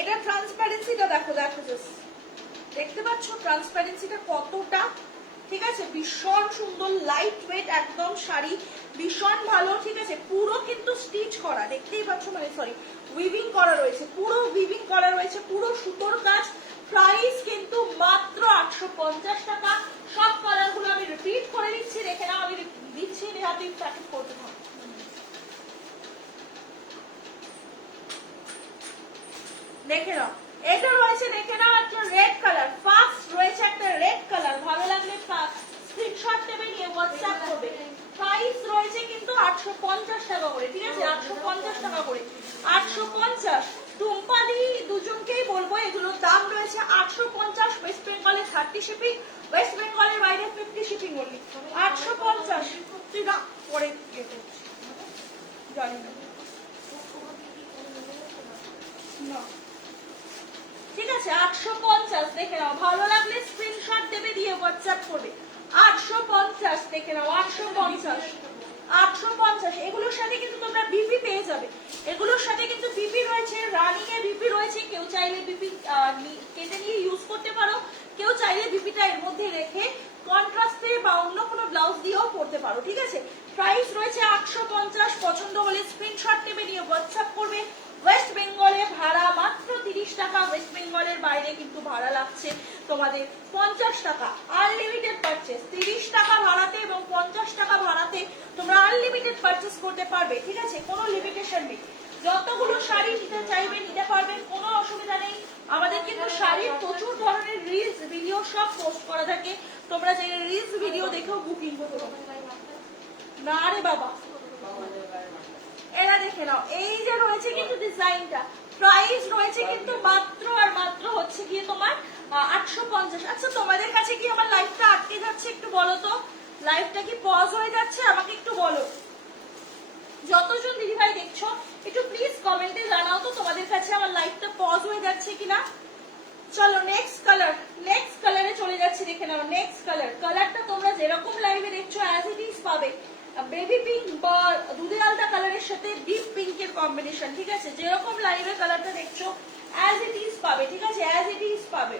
এটা ট্রান্সপারেন্সিটা দেখো, দেখো জাস্ট দেখতে পাচ্ছ ট্রান্সপারেন্সিটা কতটা, ঠিক আছে। ভীষণ সুন্দর লাইট ওয়েট একদম শাড়ি, ভীষণ ভালো, ঠিক আছে। পুরো কিন্তু স্টিচ করা, দেখতেই পাচ্ছ, মানে সরি উইভিং করা রয়েছে, পুরো উইভিং করা রয়েছে, পুরো সুতোর কাজ। প্রাইস কিন্তু মাত্র 850 টাকা। সব কালার গুলো আমি রিপিট করে দিচ্ছি, দেখে নাও। আমি দিচ্ছি, হাতে প্যাকেট করতে থাকো। দেখে নাও এটা রয়েছে, দেখে নাও একটা রেড কালার। ফার্স্ট রয়েছে একটা রেড কালার, ভালো লাগলে স্ক্রিনশট নেবে, নিয়ে হোয়াটসঅ্যাপ করবে। প্রাইস রয়েছে কিন্তু 850 টাকা করে, ঠিক আছে। 850 টাকা করে, 850। টুম্পাদি দুজনকেই বলবো এগুলোর দাম রয়েছে 850। ওয়েস্ট বেঙ্গলে 30 শিপিং, ওয়েস্ট বেঙ্গলের বাইরে 50 শিপিং অনলি। 850 তুই না পরে জানি না, ঠিক আছে। 850 দেখে নাও, ভালো লাগলে স্ক্রিনশট দেবে, দিয়ে হোয়াটসঅ্যাপ করবে। 850 দেখে নাও, 850, 850। এগুলোর সাথে কিন্তু তোমরা বিপি পেয়ে যাবে, এগুলোর সাথে কিন্তু বিপি রয়েছে, রানিং এ বিপি রয়েছে। কেউ চাইলে বিপি কেটে নিয়ে ইউজ করতে পারো, কেউ চাইলে বিপিটা এর মধ্যে রেখে কন্ট্রাস্টে বা অন্য কোনো ব্লাউজ দিয়েও পরতে পারো, ঠিক আছে। প্রাইস রয়েছে 850। পছন্দ হলে স্ক্রিনশট নেবে, নিয়ে হোয়াটসঅ্যাপ করবে। ওয়েস্ট বেঙ্গলে ভাড়া মাত্র 30 টাকা, ওয়েস্ট বেঙ্গলের বাইরে কিন্তু ভাড়া লাগছে তোমাদের 50 টাকা। আনলিমিটেড পারচেস, 30 টাকা ভাড়াতে এবং 50 টাকা ভাড়াতে তোমরা আনলিমিটেড পারচেস করতে পারবে, ঠিক আছে, কোনো লিমিটেশন নেই। যতগুলো শাড়ি নিতে চাইবে নিতে পারবেন, কোনো অসুবিধা নেই। আমাদের কিন্তু শাড়ির প্রচুর ধরনের রিলস ভিডিও সব পোস্ট করা থাকে, তোমরা যে রিলস ভিডিও দেখেও বুকিং করতে পারবে। না রে বাবা, এরা দেখে নাও, এই যে রয়েছে কিন্তু ডিজাইনটা, প্রাইস রয়েছে কিন্তু মাত্র আর মাত্র হচ্ছে গিয়ে তোমার 850। আচ্ছা তোমাদের কাছে কি আমার লাইভটা আটকে যাচ্ছে একটু বলো তো, লাইভটা কি পজ হয়ে যাচ্ছে আমাকে একটু বলো। যতজন দিদিভাই দেখছো একটু প্লিজ কমেন্টে জানাও তো তোমাদের কাছে আমার লাইভটা পজ হয়ে যাচ্ছে কিনা। চলো নেক্সট কালার, নেক্সট কালারে চলে যাচ্ছি, দেখে নাও নেক্সট কালার। কালারটা তোমরা যেরকম লাইভে দেখছো অ্যাজ ইট ইজ পাবে, বেবি পিঙ্ক বা দুধের আলতা কালারের সাথে ডিপ পিঙ্কের কম্বিনেশন, ঠিক আছে, যেরকম লাইভে কালারটা দেখছো অ্যাজ ইট ইজ পাবে, ঠিক আছে, অ্যাজ ইট ইজ পাবে।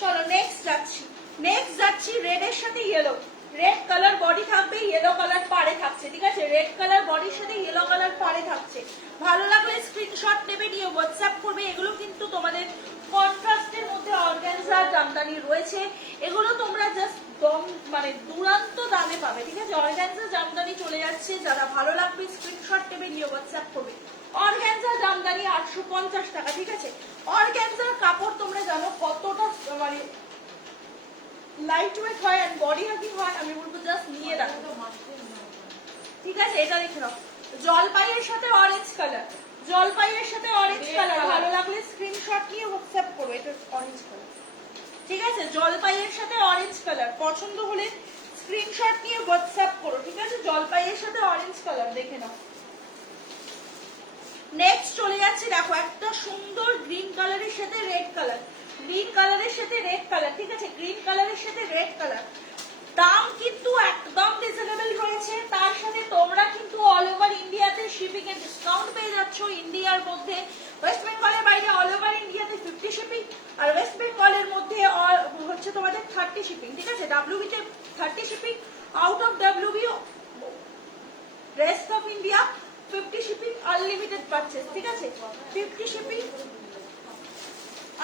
চলো নেক্সট যাচ্ছি, নেক্সট যাচ্ছি রেড এর সাথে ইয়েলো। রেড কালার বডি থাকবে, ইয়েলো কালার পাড়ে থাকছে, ঠিক আছে, রেড কালার বডির সাথে ইয়েলো কালার পাড়ে থাকছে। ভালো লাগলে স্ক্রিনশট নেবে, নিয়ে হোয়াটসঅ্যাপ করবে। এগুলো কিন্তু তোমাদের কন্ট্রাস্টের মধ্যে অর্গানজা জামদানি রয়েছে, এগুলো তোমরা জাস্ট দম মানে দুরান্ত দামে পাবে, ঠিক আছে, অর্গানজা জামদানি চলে যাচ্ছে। যারা ভালো লাগবে স্ক্রিনশট নেবে, নিয়ে হোয়াটসঅ্যাপ করবে। অর্গানজা জামদানি 850 টাকা, ঠিক আছে। অর্গানজার কাপড় তোমরা জানো কতটা মানে লাইট ওয়েট হয় আর বডি হাগিং হয়, আমি বলবো জাস্ট নিয়ে রাখো, ঠিক আছে। এটা দেখে নাও, জলপাইয়ের সাথে অরেঞ্জ কালার, জলপাইয়ের সাথে অরেঞ্জ কালার, ভালো লাগলে স্ক্রিনশট নিয়ে হোয়াটসঅ্যাপ করো। এটা অরেঞ্জ কালার, ঠিক আছে, জলপাইয়ের সাথে অরেঞ্জ কালার, পছন্দ হলে স্ক্রিনশট নিয়ে হোয়াটসঅ্যাপ করো, ঠিক আছে। জলপাইয়ের সাথে অরেঞ্জ কালার দেখে নাও। নেক্সট চলে যাচ্ছে, দেখো একটা সুন্দর গ্রিন কালারের সাথে রেড কালার, গ্রিন কালারের সাথে রেড কালার, ঠিক আছে, গ্রিন কালারের সাথে রেড কালার। দাম কিন্তু একদম রিজনেবল রয়েছে, তার সাথে তোমরা কিন্তু অল ওভার ইন্ডিয়াতে শিপিং এর ডিসকাউন্ট পেয়ে যাচ্ছ। ইন্ডিয়ার মধ্যে ওয়েস্ট বেঙ্গলের বাইরে অল ওভার ইন্ডিয়াতে 50 শিপিং, আর ওয়েস্ট বেঙ্গলের মধ্যে হচ্ছে তোমাদের 30 শিপিং, ঠিক আছে, ডাব্লিউবি তে 30 shipping, out of WB rest of India 50 shipping, unlimited purchase, ঠিক আছে, 50 শিপিং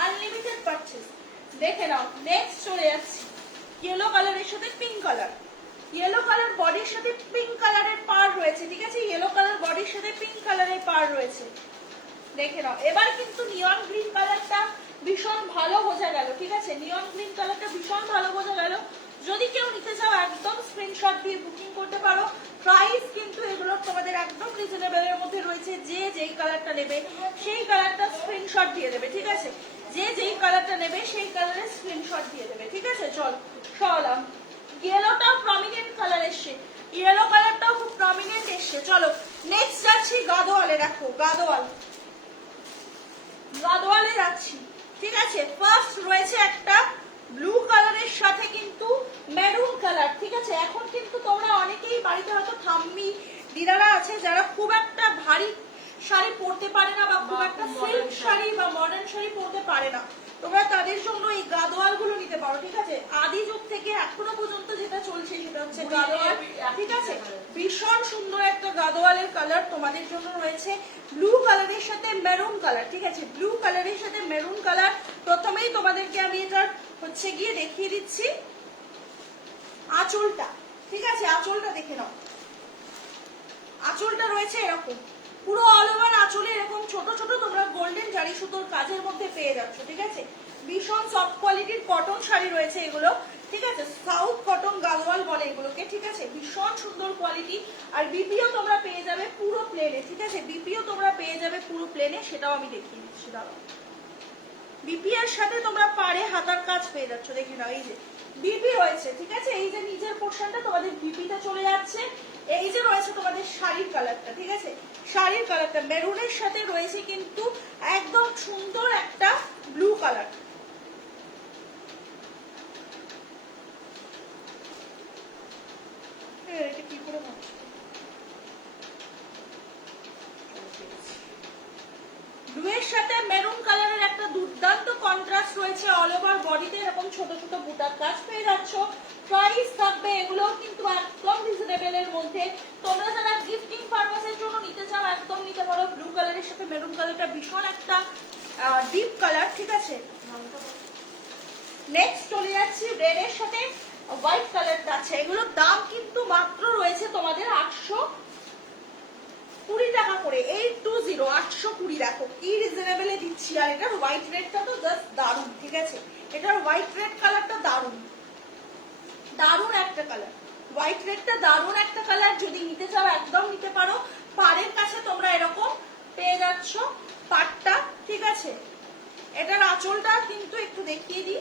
আনলিমিটেড পারচেজ। দেখে নাও নেক্সট চলে যাচ্ছি, ইয়েলো কালারের সাথে পিঙ্ক কালার, ইয়েলো কালার বডির সাথে পিঙ্ক কালারের পার রয়েছে, ঠিক আছে, ইয়েলো কালার বডির সাথে পিঙ্ক কালারের পার রয়েছে। দেখে নাও, এবার কিন্তু নিয়ন গ্রিন কালারটা ভীষণ ভালো বোঝা গেল, ঠিক আছে, নিয়ন গ্রিন কালারটা ভীষণ ভালো বোঝা গেল। যদি কেউ নিতে চাও একদম স্ক্রিনশট দিয়ে বুকিং করতে পারো। প্রাইস কিন্তু এগুলো তোমাদের একদম রিজনেবলের মধ্যে রয়েছে। যে যেই কালারটা নেবে সেই কালারটা স্ক্রিনশট দিয়ে দেবে, ঠিক আছে, যে যেই কালারটা নেবে সেই কালারের স্ক্রিনশট দিয়ে দেবে, ঠিক আছে। চলো সরলাম, ইয়েলোটাও প্রমিনেন্ট কালার এসছে, ইয়েলো কালারটাও খুব প্রমিনেন্ট এসছে। চলো নেক্সট যাচ্ছি গাদোয়ালে, দেখো গাদোয়াল, গাদোয়ালে যাচ্ছি, ঠিক আছে। ফার্স্ট রয়েছে একটা ব্লু কালারের সাথে কিন্তু মেরুন কালার, ঠিক আছে। এখন কিন্তু তোমরা অনেকেই বাড়িতে হয়তো ঠাম্মি দিদারা আছে যারা খুব একটা ভারী শাড়ি পরতে পারে না, বা খুব একটা সিল্ক শাড়ি বা মডার্ন শাড়ি পরতে পারে না, তোমরা তাদের জন্য এই গাদোয়াল গুলো নিতে পারো, ঠিক আছে। আদি যুগ থেকে এখনো পর্যন্ত যেটা চলছে সেটা হচ্ছে গাদোয়াল, ঠিক আছে। ভীষণ সুন্দর একটা গাদোয়ালের কালার তোমাদের জন্য রয়েছে, ব্লু কালারের সাথে মেরুন কালার, ঠিক আছে, ব্লু কালারের সাথে মেরুন কালার। প্রথমেই তোমাদেরকে আমি এটার হচ্ছে গিয়ে দেখিয়ে দিচ্ছি আঁচলটা, ঠিক আছে, আঁচলটা দেখে নাও। আঁচলটা রয়েছে এরকম, পুরো অল ওভার আঁচলে এরকম ছোট ছোট তোমরা গোল্ডেন জারি সুতোর কাজের মধ্যে পেয়ে যাচ্ছ, ঠিক আছে। ভীষণ সফট কোয়ালিটির কটন শাড়ি রয়েছে এগুলো, ঠিক আছে, সাউথ কটন গাদোয়াল বলে এগুলোকে, ঠিক আছে। ভীষণ সুন্দর কোয়ালিটি, আর বিপিও তোমরা পেয়ে যাবে পুরো প্লেনে, ঠিক আছে, বিপিও তোমরা পেয়ে যাবে পুরো প্লেনে, সেটাও আমি দেখিয়ে দিচ্ছি। দাঁড়াও, বিপি এর সাথে তোমরা পাড়ে হাতার কাজ পেয়ে যাচ্ছ, দেখে নাও, এই যে বিপি রয়েছে, ঠিক আছে, এই যে নিচের পোর্শনটা তোমাদের বিপিতে চলে যাচ্ছে। এই যে রয়েছে তোমাদের শাড়ির কালারটা, ঠিক আছে, শাড়ির কালারটা মেরুনের সাথে রয়েছে কিন্তু একদম সুন্দর একটা ব্লু কালার, এটা কি করে ভাবছো, ব্লুয়ের সাথে মেরুন কালারের একটা দুর্দান্ত কন্ট্রাস্ট রয়েছে। অল ওভার বডিতে এরকম ছোট ছোট বুটার কাজ পেয়ে যাচ্ছ। প্রাইস থাকবে এগুলো কিন্তু একদম রিজনেবলের মধ্যে। তোমরা যারা গিফটিং পারপাসের জন্য নিতে চাও একদম নিতে পারো। ব্লু কালারের সাথে মেরুন কালারটা ভীষণ একটা ডিপ কালার, ঠিক আছে। নেক্সট চলে যাচ্ছি রেড এর সাথে হোয়াইট কালারটা আছে। এগুলোর দাম কিন্তু মাত্র রয়েছে তোমাদের 820 টাকা করে, 820, 820। দেখো কি রিজনেবল এ দিচ্ছি। আর এটার হোয়াইট রেডটা তো জাস্ট দারুণ, ঠিক আছে। এটার হোয়াইট রেড কালারটা দারুণ, দারুণ একটা কালার। হোয়াইট রেডটা দারুণ একটা কালার। যদি নিতে চাও একদম নিতে পারো। পাড়ের কাছে তোমরা এরকম পেয়ে যাচ্ছ পাটটা, ঠিক আছে। এটার আঁচলটা কিন্তু একটু দেখিয়ে দিই,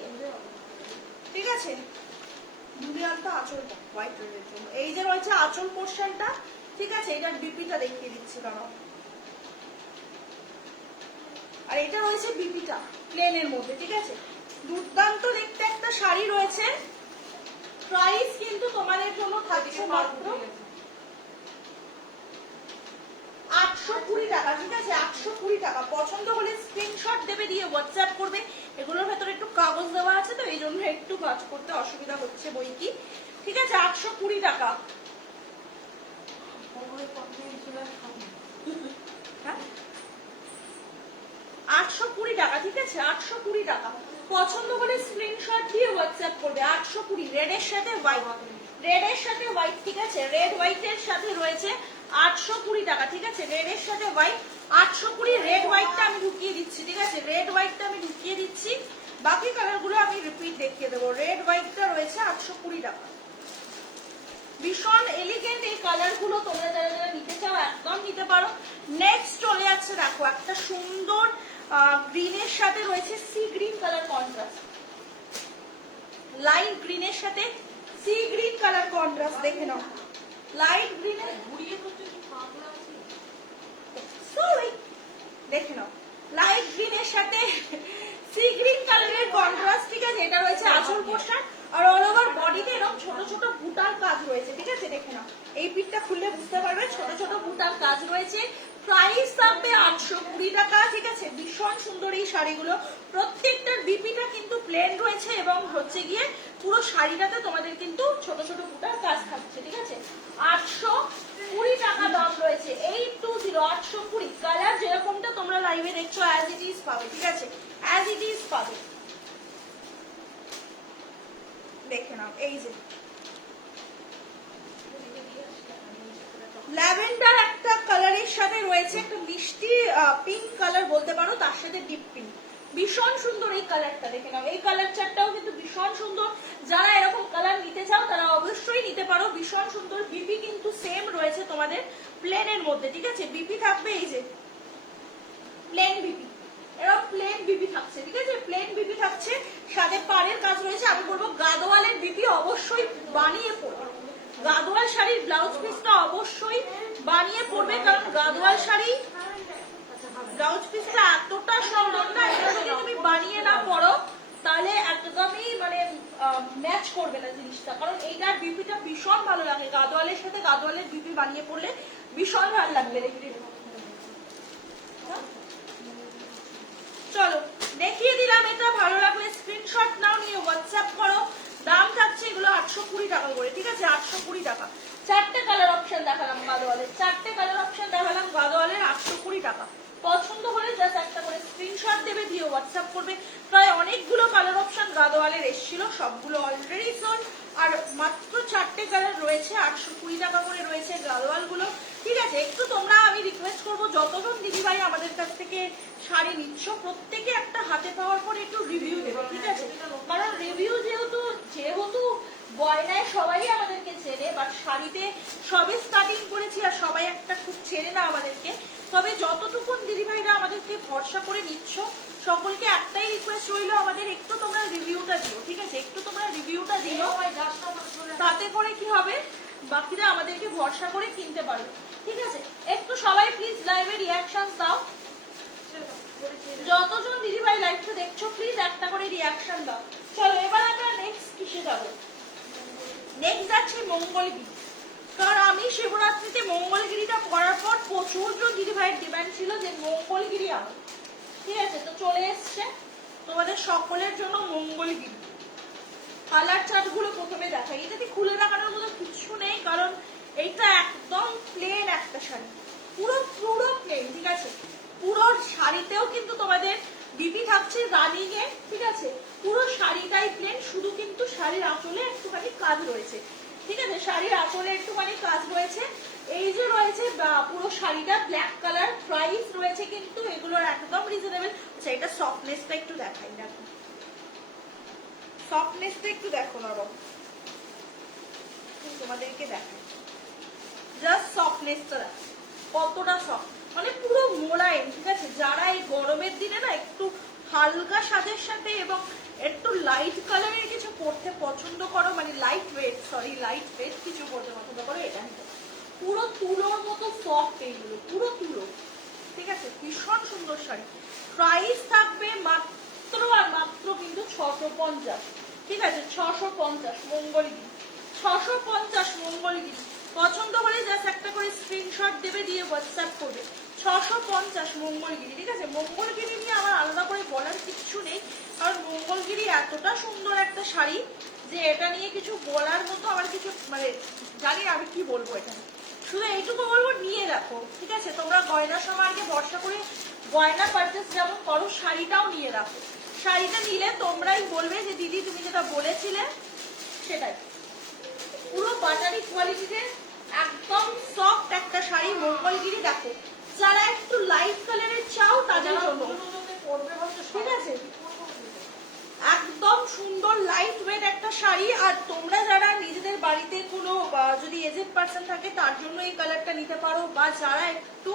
ঠিক আছে। দুরিয়ালটা আঁচলটা হোয়াইট রেডের জন্য এই যে রয়েছে আঁচল পোর্শনটা, ঠিক আছে। এটার বিপিটা দেখিয়ে দিচ্ছি কারণ, আর এটা রয়েছে বিপিটা প্লেনের মধ্যে, ঠিক আছে। দুর্দান্ত দেখতে একটা শাড়ি রয়েছে। প্রাইস কিন্তু তোমাদের জন্য থাকছে মাত্র 820 টাকা, ঠিক আছে। 820 টাকা। পছন্দ হলে স্ক্রিনশট দেবে, দিয়ে হোয়াটসঅ্যাপ করবে। এগুলোর ভেতরে একটু কাগজ দেওয়া আছে তো এই জন্য একটু কাজ করতে অসুবিধা হচ্ছে বই কি, ঠিক আছে। 820 টাকা। হ্যাঁ 820 টাকা, ঠিক আছে। 820 টাকা। পছন্দ হলে স্ক্রিনশট দিয়ে হোয়াটসঅ্যাপ করবে। 820 রেড এর সাথে হোয়াইট, রেড এর সাথে হোয়াইট, ঠিক আছে। রেড হোয়াইট এর সাথে রয়েছে 820 টাকা, ঠিক আছে। রেড এর সাথে হোয়াইট 820। রেড হোয়াইটটা আমি ঢুকিয়ে দিচ্ছি, ঠিক আছে। রেড হোয়াইটটা আমি ঢুকিয়ে দিচ্ছি, বাকি কালার গুলো আমি রিপিট দেখিয়ে দেবো। রেড হোয়াইটটা রয়েছে 820 টাকা। ভীষণ এলিগেন্ট এই কালার গুলো। তোমরা যারা যারা নিতে চাও একদম নিতে পারো। নেক্সট চলে যাচ্ছে দেখো একটা সুন্দর গ্রিনের সাথে রয়েছে sea green colour contrast, light গ্রিনের সাথে সি গ্রিন কালার কন্ট্রাস্ট। দেখে নাও লাইট গ্রিনের, সরি দেখে নাও লাইট গ্রিনের সাথে সি গ্রিন কালারের কন্ট্রাস্ট, ঠিক আছে। এটা রয়েছে আঁচল পোর্শন আর অল ওভার বডিতে এরকম ছোট ছোট বুটার কাজ রয়েছে, ঠিক আছে। দেখে নাও এই পিঠটা খুললে বুঝতে পারবে ছোট ছোট বুটার কাজ রয়েছে। প্রাইস থাকবে 820 টাকা, ঠিক আছে। ভীষণ সুন্দর এই শাড়িগুলো। প্রত্যেকটার বিপিটা কিন্তু প্লেন রয়েছে এবং হচ্ছে গিয়ে পুরো শাড়িটাতে তোমাদের কিন্তু ছোট ছোট বুটার কাজ থাকছে, ঠিক আছে। 820 টাকা দাম রয়েছে। 820, 820। কালার যেরকমটা তোমরা লাইভে দেখছো অ্যাজ ইট ইজ পাবে, ঠিক আছে। অ্যাজ ইট ইজ পাবে। দেখে নাও এই যে ল্যাভেন্ডার একটা কালারের সাথে রয়েছে একটা মিষ্টি পিঙ্ক কালার বলতে পারো, তার সাথে ডিপ পিঙ্ক। ভীষণ সুন্দর এই কালারটা। দেখে নাও এই কালার চারটাও কিন্তু ভীষণ সুন্দর। যারা এরকম কালার নিতে চাও তারা অবশ্যই নিতে পারো। ভীষণ সুন্দর। বিপি কিন্তু সেম রয়েছে তোমাদের প্লেনের মধ্যে, ঠিক আছে। বিপি থাকবে এই যে প্লেন বিপি, এরকম প্লেন বিপি থাকছে, ঠিক আছে। প্লেন বিপি থাকছে, সাথে পাড়ের কাজ রয়েছে। আমি বলবো গাদোয়ালের বিপি অবশ্যই বানিয়ে পড়বে। গাদোয়াল শাড়ির ব্লাউজ পিসটা অবশ্যই বানিয়ে পড়বে, কারণ গাদোয়াল শাড়ি ব্লাউজ পিসটা এতটা সুন্দর না, এটা যদি তুমি বানিয়ে না পড়ো তাহলে একদমই মানে ম্যাচ করবে না জিনিসটা। কারণ এইটার বিপিটা ভীষণ ভালো লাগে। গাদোয়ালের সাথে গাদোয়ালের বিপি বানিয়ে পড়লে ভীষণ ভালো লাগবে দেখতে। চলো দেখিয়ে দিলাম এটা। ভালো লাগলে স্ক্রিনশট নাও, নিয়ে হোয়াটসঅ্যাপ করো। দাম থাকছে এগুলো 820 টাকা করে, ঠিক আছে। 820 টাকা। চারটে কালার অপশন দেখালাম গাদোয়ালের, চারটে কালার অপশন দেখালাম গাদোয়ালের। 820 টাকা। পছন্দ হলে জাস্ট একটা করে স্ক্রিনশট দেবে, দিয়ে হোয়াটসঅ্যাপ করবে। প্রায় অনেকগুলো কালার অপশন গাদোয়ালের এসেছিল, সবগুলো অলরেডি সোল্ড। আর মাত্র চারটে কালার রয়েছে, 820 টাকা করে রয়েছে গাদোয়াল গুলো, ঠিক আছে। একটু তোমরা আমি রিকোয়েস্ট করবো যতজন দিদিভাই আমাদের কাছ থেকে শাড়ি নিচ্ছ প্রত্যেকে একটা হাতে পাওয়ার পর একটু রিভিউ দেবে, ঠিক আছে। কারণ রিভিউ যেহেতু গয়নায় সবাই আমাদেরকে চেনে, বাট শাড়িতে সবে স্টার্টিং করেছি আর সবাই একটা খুব চেনে না আমাদেরকে। তবে যতটুকুন দিদিভাইরা আমাদেরকে ভরসা করে নিচ্ছ সকলকে একটাই রিকোয়েস্ট রইল, আমাদের একটু তোমরা রিভিউটা দিও, ঠিক আছে। একটু তোমরা রিভিউটা দিও, তাতে করে কি হবে বাকিরা আমাদেরকে ভরসা করে কিনতে পারবে, ঠিক আছে। একটু সবাই প্লিজ লাইভে রিয়াকশন দাও। যতজন দিদিভাই লাইভটা দেখছো প্লিজ একটা করে রিয়াকশন দাও। চলো এবার আমরা নেক্সট কিসে যাবো। নেক্সট যাচ্ছি মঙ্গলগিরি। কারণ আমি শিবরাত্রিতে মঙ্গলগিরিটা পরার পর প্রচুর জন দিদিভাইয়ের ডিমান্ড ছিল যে মঙ্গলগিরি আনো, ঠিক আছে। তো চলে এসছে তোমাদের সকলের জন্য মঙ্গলগিরি। কালার চার্ট গুলো প্রথমে দেখাই। এটাতে খুলে দেখানোর মতো কিছু নেই, কারণ এইটা একদম প্লেন একটা শাড়ি, পুরো পুরো প্লেন, ঠিক আছে। পুরো শাড়িতেও কিন্তু তোমাদের বিপি থাকছে রানিং এ, ঠিক আছে। পুরো শাড়িটাই প্লেন, শুধু কিন্তু শাড়ির আঁচলে একটুখানি কাজ রয়েছে, ঠিক আছে। শাড়ির আঁচলে একটুখানি কাজ রয়েছে। এই যে রয়েছে পুরো শাড়িটা ব্ল্যাক কালার, প্রাইস রয়েছে কিন্তু এগুলোর একদম রিজনেবল। আচ্ছা, এটা সফটনেসটা একটু দেখাই, দেখো সফটনেসটা একটু দেখো নরম, তোমাদেরকে দেখাই জাস্ট সফটনেসটা দেখো কতটা সফট, মানে পুরো মোলায়েম, ঠিক আছে। যারা এই গরমের দিনে না একটু হালকা সাজের সাথে এবং একটু লাইট কালারের কিছু পরতে পছন্দ করো, মানে লাইট ওয়েট কিছু পরতে পছন্দ করো, এটা নিতে। পুরো তুলোর মতো সফট এইগুলো, পুরো তুলো, ঠিক আছে। ভীষণ সুন্দর শাড়ি। প্রাইস থাকবে মাত্র আর মাত্র কিন্তু 650, ঠিক আছে। 650 মঙ্গলগিরি, 650 মঙ্গলগিরি। পছন্দ হলে জাস্ট একটা করে স্ক্রিনশট দেবে, দিয়ে হোয়াটসঅ্যাপ করবে। 650 মঙ্গলগিরি, ঠিক আছে। মঙ্গলগিরি নিয়ে আমার আলাদা করে বলার কিচ্ছু নেই, কারণ মঙ্গলগিরি এতটা সুন্দর একটা শাড়ি যে এটা নিয়ে কিছু বলার মতো আমার কিছু, মানে জানি না আমি কি বলবো। এটা শুধু এইটুকু বলবো, নিয়ে রাখো, ঠিক আছে। তোমরা গয়না সমারকে ভরসা করে গয়না পারচেস যেমন করো, শাড়িটাও নিয়ে রাখো। শাড়িটা নিলে তোমরাই বলবে যে দিদি তুমি যেটা বলেছিলে সেটাই। পুরো বাটারি কোয়ালিটিতে একদম সফট একটা শাড়ি মঙ্গলগিরি। দেখো, যারা একটু লাইট কালারের চাও তাদের জন্য, ঠিক আছে। একদম সুন্দর লাইট ওয়েট একটা শাড়ি। আর তোমরা যারা নিজেদের বাড়িতে কোনো যদি এজেড পার্সন থাকে তার জন্য এই কালারটা নিতে পারো, বা যারা একটু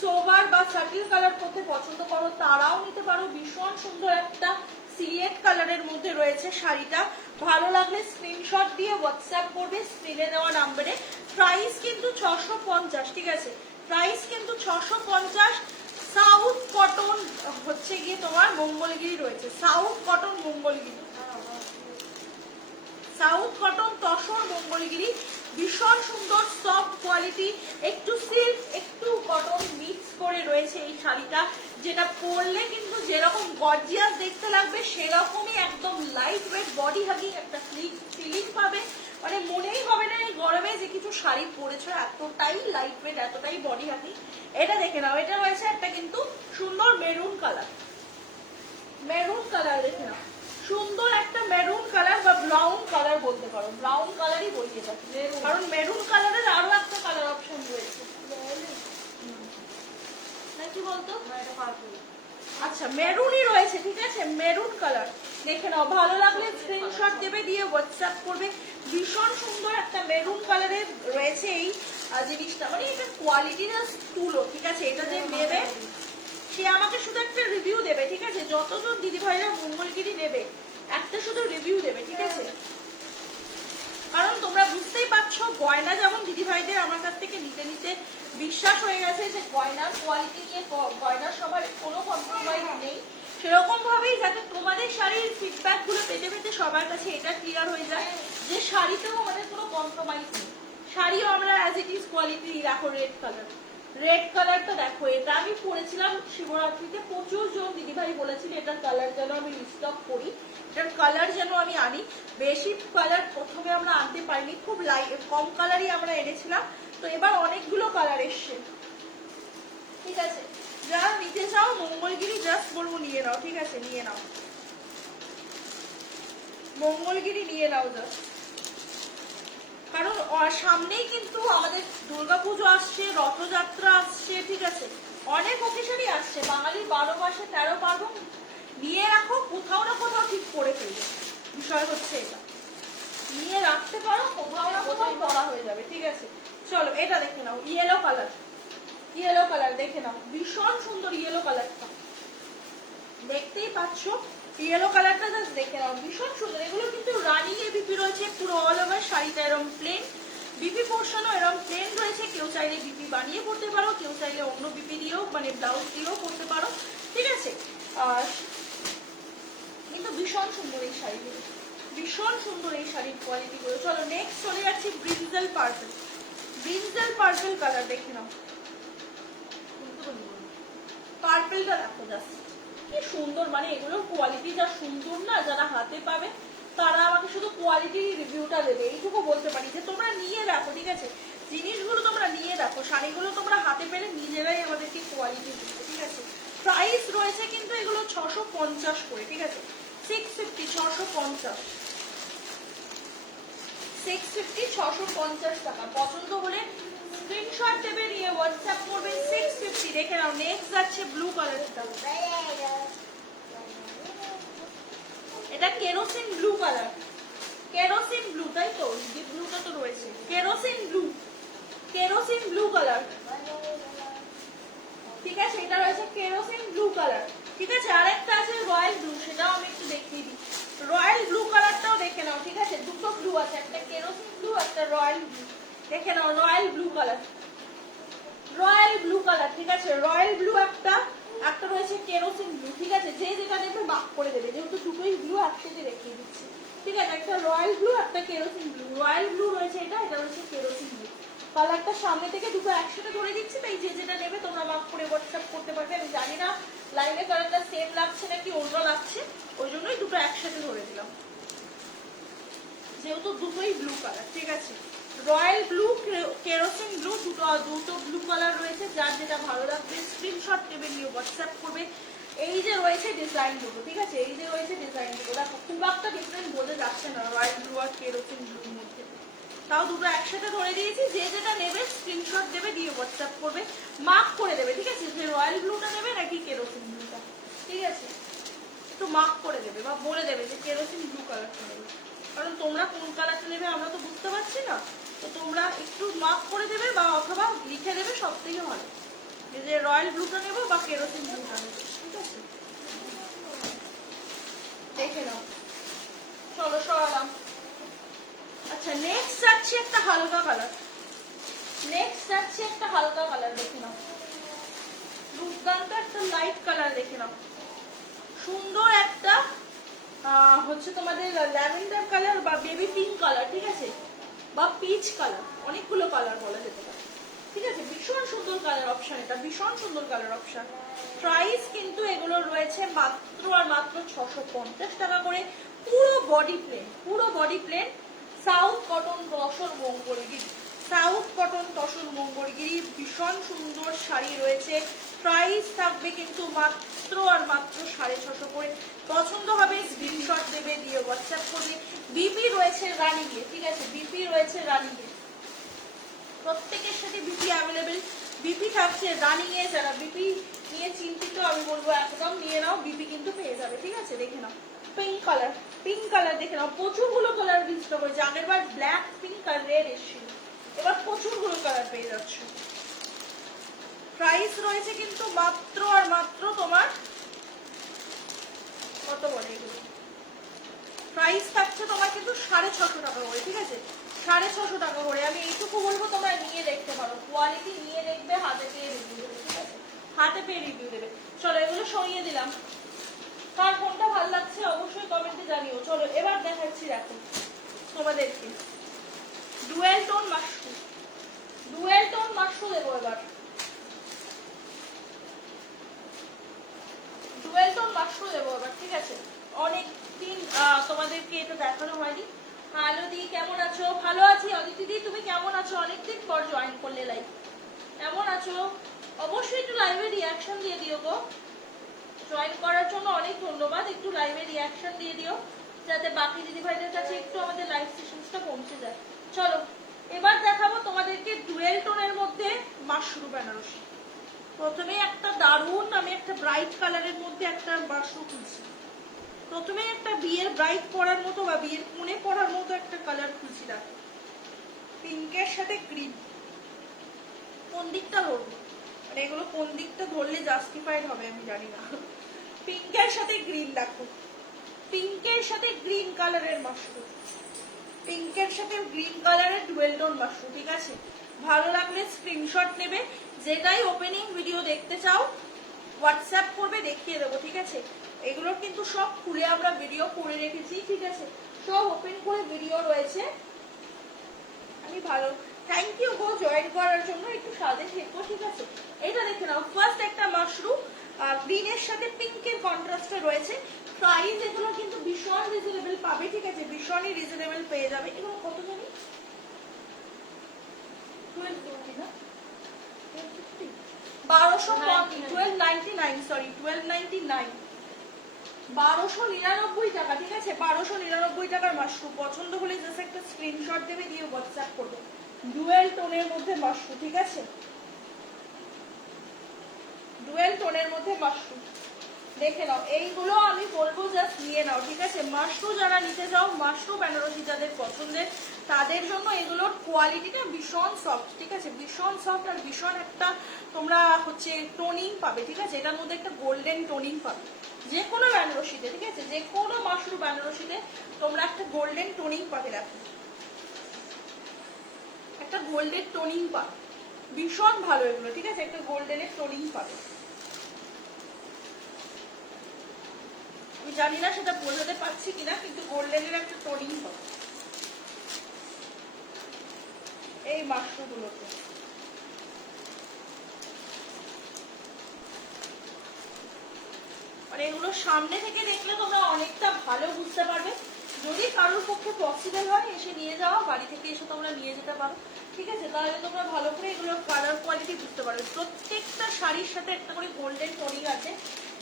সোবার বা সাটিল কালার করতে পছন্দ করো তারাও নিতে পারো। ভীষণ সুন্দর একটা সিলেট কালারের মধ্যে রয়েছে শাড়িটা। ভালো লাগলে স্ক্রিনশট দিয়ে হোয়াটসঅ্যাপ করবে স্ক্রিনে দেওয়া নাম্বারে। প্রাইস কিন্তু 650, ঠিক আছে। প্রাইস কিন্তু 650। সাউথ কটন হচ্ছে গিয়ে তোমার মঙ্গলগিরি রয়েছে, south cotton Mangalagiri, south cotton tussar Mangalagiri. ভীষণ সুন্দর সফট কোয়ালিটি, একটু সিল্ক একটু কটন মিক্স করে রয়েছে এই শাড়িটা, যেটা পরলে কিন্তু যেরকম গর্জিয়াস দেখতে লাগবে সেরকমই একদম লাইট ওয়েট বডি হাগিং একটা ফিলিং পাবে। মানে মনেই হবে না এই গরমে যে কিছু শাড়ি পরেছো, এতটাই লাইট ওয়েট, এতটাই বডি হাগিং। এটা দেখে নাও, এটা রয়েছে একটা কিন্তু সুন্দর মেরুন কালার, মেরুন কালার দেখে নাও, সুন্দর একটা মেরুন কালার বা ব্রাউন কালার বলতে পারো, ব্রাউন কালারই বলতে পারো, কারণ মেরুন কালারের আরো একটা কালার অপশন রয়েছে, কি বলতো, আচ্ছা মেরুনই রয়েছে, ঠিক আছে। মেরুন কালার দেখে নাও, ভালো লাগলে স্ক্রিনশট দেবে, দিয়ে হোয়াটসঅ্যাপ করবে। ভীষণ সুন্দর একটা মেরুন কালারের রয়েছে এই জিনিসটা, মানে এটা কোয়ালিটিটা তুলো, ঠিক আছে। এটা যে নেবে সে আমাকে শুধু একটা রিভিউ দেবে, ঠিক আছে। যতজন দিদি ভাইরা মঙ্গলগিরি নেবে একটা শুধু রিভিউ দেবে, ঠিক আছে। কারণ তোমরা বুঝতেই পারছো গয়না যেমন দিদি ভাইদের আমার কাছ থেকে নিতে নিতে বিশ্বাস হয়ে গেছে যে গয়নার কোয়ালিটি নিয়ে গয়নার সবার কোনো কম্প্রোমাইজ নেই, সেরকম ভাবেই যাতে তোমাদের শাড়ির ফিডব্যাক গুলো পেতে পেতে সবার কাছে এটা ক্লিয়ার হয়ে যায় যে শাড়িতেও আমাদের কোনো কম্প্রোমাইজ নেই। শাড়িও আমরা অ্যাজ ইট ইজ কোয়ালিটি রাখো। রেড কালার, রেড কালারটা দেখো, এটা আমি পরেছিলাম শিবরাত্রিতে, প্রচুর জন দিদিভাই বলেছিল এটার কালার যেন আমি রিস্টক করি, এটার কালার যেন আমি আনি। বেশি কালার প্রথমে আমরা আনতে পারিনি, খুব লাইট কম কালারই আমরা এনেছিলাম, তো এবার অনেকগুলো কালার এসছে, ঠিক আছে। যারা নিতে চাও মঙ্গলগিরি জাস্ট বলবো নিয়ে নাও, ঠিক আছে। নিয়ে নাও মঙ্গলগিরি, নিয়ে নাও জাস্ট, কারণ সামনেই কিন্তু আমাদের দুর্গাপুজো আসছে, রথযাত্রা আসছে, ঠিক আছে। অনেক অকেশনই আসছে, বাঙালির 12 মাসে 13 পার্বণ। নিয়ে রাখো, কোথাও না কোথাও ঠিক করে ফেলবে, বিষয় হচ্ছে এটা। নিয়ে রাখতে পারো, কোথাও না কোথাও পড়া হয়ে যাবে, ঠিক আছে। চলো এটা দেখে নাও, ইয়েলো কালার, ইয়েলো কালার দেখে নাও, ভীষণ সুন্দর ইয়েলো কালারটা, দেখতেই পাচ্ছ ইয়েলো কালারটা জাস্ট দেখে নাও, ভীষণ সুন্দর। এগুলো কিন্তু রানিং এ বিপি রয়েছে, পুরো অল ওভার শাড়িটা এরকম প্লেন, বিপি পোর্শনও এরকম প্লেন রয়েছে। কেউ চাইলে বিপি বানিয়ে পড়তে পারো, কেউ চাইলে অন্য বিপি দিয়েও মানে ব্লাউজ দিয়েও পড়তে পারো, ঠিক আছে। আর কিন্তু ভীষণ সুন্দর এই শাড়িগুলো, ভীষণ সুন্দর এই শাড়ির কোয়ালিটিগুলো। চলো নেক্সট চলে যাচ্ছি ব্রিনজেল পার্পল, ব্রিনজেল পার্পল কালার দেখে নাও, পার্পলটা দেখো জাস্ট কি সুন্দর, মানে এগুলোর কোয়ালিটি যা সুন্দর না, যারা হাতে পাবে তারা আমাকে শুধু কোয়ালিটির রিভিউটা দেবে, এইটুকু বলতে পারি যে তোমরা নিয়ে রাখো, ঠিক আছে। জিনিসগুলো তোমরা নিয়ে রাখো, শাড়িগুলো তোমরা হাতে পেলে নিজেরাই আমাদেরকে কোয়ালিটি দিবে, ঠিক আছে। প্রাইস রয়েছে কিন্তু এগুলো 650 করে, ঠিক আছে 650 650 650 650 টাকা। পছন্দ হলে স্ক্রিনশট দেবে, নিয়ে হোয়াটসঅ্যাপ করবে। 650 দেখে নাও। নেক্সট যাচ্ছে ব্লু কালারটা, এটা kerosene blue colour, kerosene blue, তাই তো ডিপ ব্লুটা তো রয়েছে, kerosene blue, kerosene blue colour, ঠিক আছে এটা রয়েছে কেরোসিন ব্লু কালার, ঠিক আছে। আরেকটা আছে রয়্যাল ব্লু, সেটাও আমি একটু দেখিয়ে দিই। রয়্যাল ব্লু কালারটাও দেখে নাও, ঠিক আছে দুটো ব্লু আছে, একটা কেরোসিন ব্লু একটা রয়্যাল ব্লু, দেখে নাও royal blue colour, royal blue colour, ঠিক আছে রয়্যাল ব্লু একটা, একটা রয়েছে কেরোসিন ব্লু, ঠিক আছে যে যেটা নেবে বাক করে দেবে, যেহেতু দুটোই ব্লু একসাথে দেখিয়ে দিচ্ছি, ঠিক আছে একটা রয়্যাল ব্লু একটা কেরোসিন ব্লু, রয়্যাল ব্লু রয়েছে এটা, এটা রয়েছে কেরোসিন ব্লু কালারটা, সামনে থেকে দুটো একসাথে ধরে দিচ্ছি, তাই যে যেটা নেবে তোমরা বাক করে হোয়াটসঅ্যাপ করতে পারবে। আমি জানি না লাইনে কালারটা সেম লাগছে নাকি অন্য লাগছে, ওই জন্যই দুটো একসাথে ধরে দিলাম, যেহেতু দুটোই ব্লু কালার, ঠিক আছে রয়্যাল ব্লু কেরোসিন ব্লু, দুটো ব্লু কালার রয়েছে, যার যেটা ভালো লাগবে স্ক্রিনশট নেবে, নিয়ে হোয়াটসঅ্যাপ করবে। এই যে রয়েছে ডিজাইন দুটো, ঠিক আছে এই যে রয়েছে ডিজাইন দুটো, দেখো খুব একটা ডিফারেন্ট বোঝা যাচ্ছে না রয়্যাল ব্লু আর কেরোসিন ব্লুর মধ্যে, তাও দুটো একসাথে ধরে দিয়েছি। যে যেটা নেবে স্ক্রিনশট দেবে, দিয়ে হোয়াটসঅ্যাপ করবে, মার্ক করে দেবে, ঠিক আছে যে রয়্যাল ব্লুটা নেবে নাকি কেরোসিন ব্লুটা, ঠিক আছে একটু মার্ক করে দেবে বা বলে দেবে যে কেরোসিন ব্লু কালারটা নেবে, কারণ তোমরা কোন কালারটা নেবে আমরা তো বুঝতে পারছি না, তো তোমরা একটু মার্ক করে দেবে বা অথবা লিখে দেবে, সব থেকে ভালো যে রয়্যাল ব্লুটা নেবো বা কেরোসিন ব্লুটা নেবো, ঠিক আছে দেখে নাও। চলো সরালাম। আচ্ছা নেক্সট যাচ্ছে একটা হালকা কালার, নেক্সট যাচ্ছে একটা হালকা কালার, দেখে নাও দুর্দান্ত একটা লাইট কালার, দেখে নাও সুন্দর একটা হচ্ছে তোমাদের ল্যাভেন্ডার কালার বা বেবি পিঙ্ক কালার, ঠিক আছে বা পিচ কালার, অনেকগুলো কালার বলা যেতে পারে, ঠিক আছে ভীষণ সুন্দর কালার অপশন, এটা ভীষণ সুন্দর কালার অপশন। প্রাইস কিন্তু এগুলো রয়েছে মাত্র আর মাত্র 650 টাকা করে, পুরো বডি প্লেন, পুরো body plain, south cotton tussar Mangalagiri, south cotton tussar Mangalagiri, ভীষণ সুন্দর শাড়ি রয়েছে। প্রাইস থাকবে কিন্তু মাত্র আর মাত্র 650 করে। পছন্দ হবে স্ক্রিনশট দেবে, দিয়ে হোয়াটসঅ্যাপ করবে। বিপি রয়েছে রানিংয়ে, ঠিক আছে বিপি রয়েছে রানিংয়ে, প্রত্যেকের সাথে বিপি অ্যাভেলেবেল, বিপি থাকছে রানিংয়ে, যারা বিপি নিয়ে চিন্তিত আমি বলবো একদম নিয়ে নাও, বিপি কিন্তু পেয়ে যাবে, ঠিক আছে দেখে নাও পিঙ্ক কালার, পিঙ্ক কালার দেখে নাও, প্রচুরগুলো কালার রিস্ট করেছে, আগের বার ব্ল্যাক পিঙ্ক আর রেড এসেছিল, এবার প্রচুরগুলো কালার পেয়ে যাচ্ছ। প্রাইস রয়েছে কিন্তু মাত্র আর মাত্র তোমার কত বলে এগুলো, প্রাইস থাকছে তোমার কিন্তু 650 টাকা করে, ঠিক আছে 650 টাকা করে। আমি এইটুকু বলবো তোমরা নিয়ে দেখতে পারো, কোয়ালিটি নিয়ে দেখবে, হাতে পেয়ে রিভিউ দেবে, ঠিক আছে হাতে পেয়ে রিভিউ দেবে। চলো এগুলো সরিয়ে দিলাম, কার কোনটা ভালো লাগছে অবশ্যই কমেন্টে জানিও। চলো এবার দেখাচ্ছি, দেখো তোমাদেরকে dual tone mushroom, dual tone mushroom দেবো এবার, ডুয়েল টোন মাশরুম দেবো এবার, ঠিক আছে অনেক দিন তোমাদেরকে এটা দেখানো হয়নি। হ্যালো দি কেমন আছো? ভালো আছি। অদিতি দি তুমি কেমন আছো? অনেকদিন পর জয়েন করলে লাইভ, কেমন আছো? অবশ্যই একটু লাইভে রিয়াকশন দিয়ে দিও গো, জয়েন করার জন্য অনেক ধন্যবাদ, একটু লাইভে রিয়াকশন দিয়ে দিও যাতে বাকি দিদি ভাইদের কাছে একটু আমাদের লাইভ সেশনসটা পৌঁছে যায়। চলো এবার দেখাবো তোমাদেরকে ডুয়েল টোনের মধ্যে মাশরুম বেনারসি। প্রথমে একটা দারুণ, আমি একটা ব্রাইট কালারের মধ্যে একটা মাশরুম খুলছি, প্রথমে একটা বিয়ের ব্রাইট পরার মতো বা বিয়ের কোণে পরার মতো একটা কালার খুলছি, দেখো পিঙ্কের সাথে গ্রিন, কোন দিকটা ধরবো মানে এগুলো কোন দিকটা ধরলে জাস্টিফাইড হবে আমি জানি না। পিঙ্কের সাথে গ্রিন, দেখো পিঙ্কের সাথে গ্রিন কালারের মাশরুম, পিঙ্কের সাথে গ্রিন কালারের ডুয়েল টোন মাশরুম, ঠিক আছে ভালো লাগলে স্ক্রিনশট নেবে, যেটাই ওপেনিং ভিডিও দেখতে চাও হোয়াটসঅ্যাপ করবে, দেখিয়ে দেবো, ঠিক আছে এগুলোর কিন্তু সব খুলে আমরা ভিডিও করে রেখেছি, ঠিক আছে সব ওপেন করে ভিডিও রয়েছে। আমি ভালো থ্যাংক ইউ গো জয়েন করার জন্য, একটু সাজে থেকো, ঠিক আছে এটা দেখে নাও ফার্স্ট একটা মাশরুম গ্রিনের সাথে পিঙ্কের কন্ট্রাস্টে রয়েছে। প্রাইস এগুলো কিন্তু ভীষণ রিজনেবল পাবে, ঠিক আছে ভীষণই রিজনেবল পেয়ে যাবে। এগুলো কত জানি 1250 না 1299 সরি 1299, 1299 টাকা, ঠিক আছে? 1299 টাকার মাশরুম। পছন্দ হলে জাস্ট একটা স্ক্রিনশট দেবে, দিয়ে হোয়াটসঅ্যাপ করবে। ডুয়েল টোনের মধ্যে মাশরুম, ঠিক আছে? ডুয়েল টোনের মধ্যে মাশরুম দেখে নাও। এইগুলো আমি বলবো জাস্ট নিয়ে নাও, ঠিক আছে? মাশরুম যারা নিতে চাও, মাশরুম বেনারসি যাদের পছন্দের, তাদের জন্য এগুলোর কোয়ালিটিটা ভীষণ সফট, ঠিক আছে? ভীষণ সফট আর ভীষণ একটা তোমরা হচ্ছে টোনিং পাবে, ঠিক আছে? এটার মধ্যে একটা গোল্ডেন টোনিং পাবে যে কোনো বেনারসিতে, ঠিক আছে? যে কোনো মাশরুম বেনারসিতে তোমরা একটা গোল্ডেন টোনিং পাবে। দেখো একটা গোল্ডেন টোনিং পাবে, ভীষণ ভালো এগুলো, ঠিক আছে? একটা গোল্ডেনের টোনিং পাবে। আমি জানি না সেটা বোঝাতে পারছি কিনা, কিন্তু গোল্ডেনের একটা টোনিং হবে এই মাশরুমগুলোতে। আর এগুলো সামনে থেকে দেখলে তোমরা অনেকটা ভালো বুঝতে পারবে। যদি কারোর পক্ষে পসিবল হয় এসে নিয়ে যাওয়া, বাড়ি থেকে এসে তোমরা নিয়ে যেতে পারো, ঠিক আছে? তাহলে তোমরা ভালো করে এগুলোর কালার কোয়ালিটি বুঝতে পারবে। প্রত্যেকটা শাড়ির সাথে একটা করে গোল্ডেন টোনিং আছে,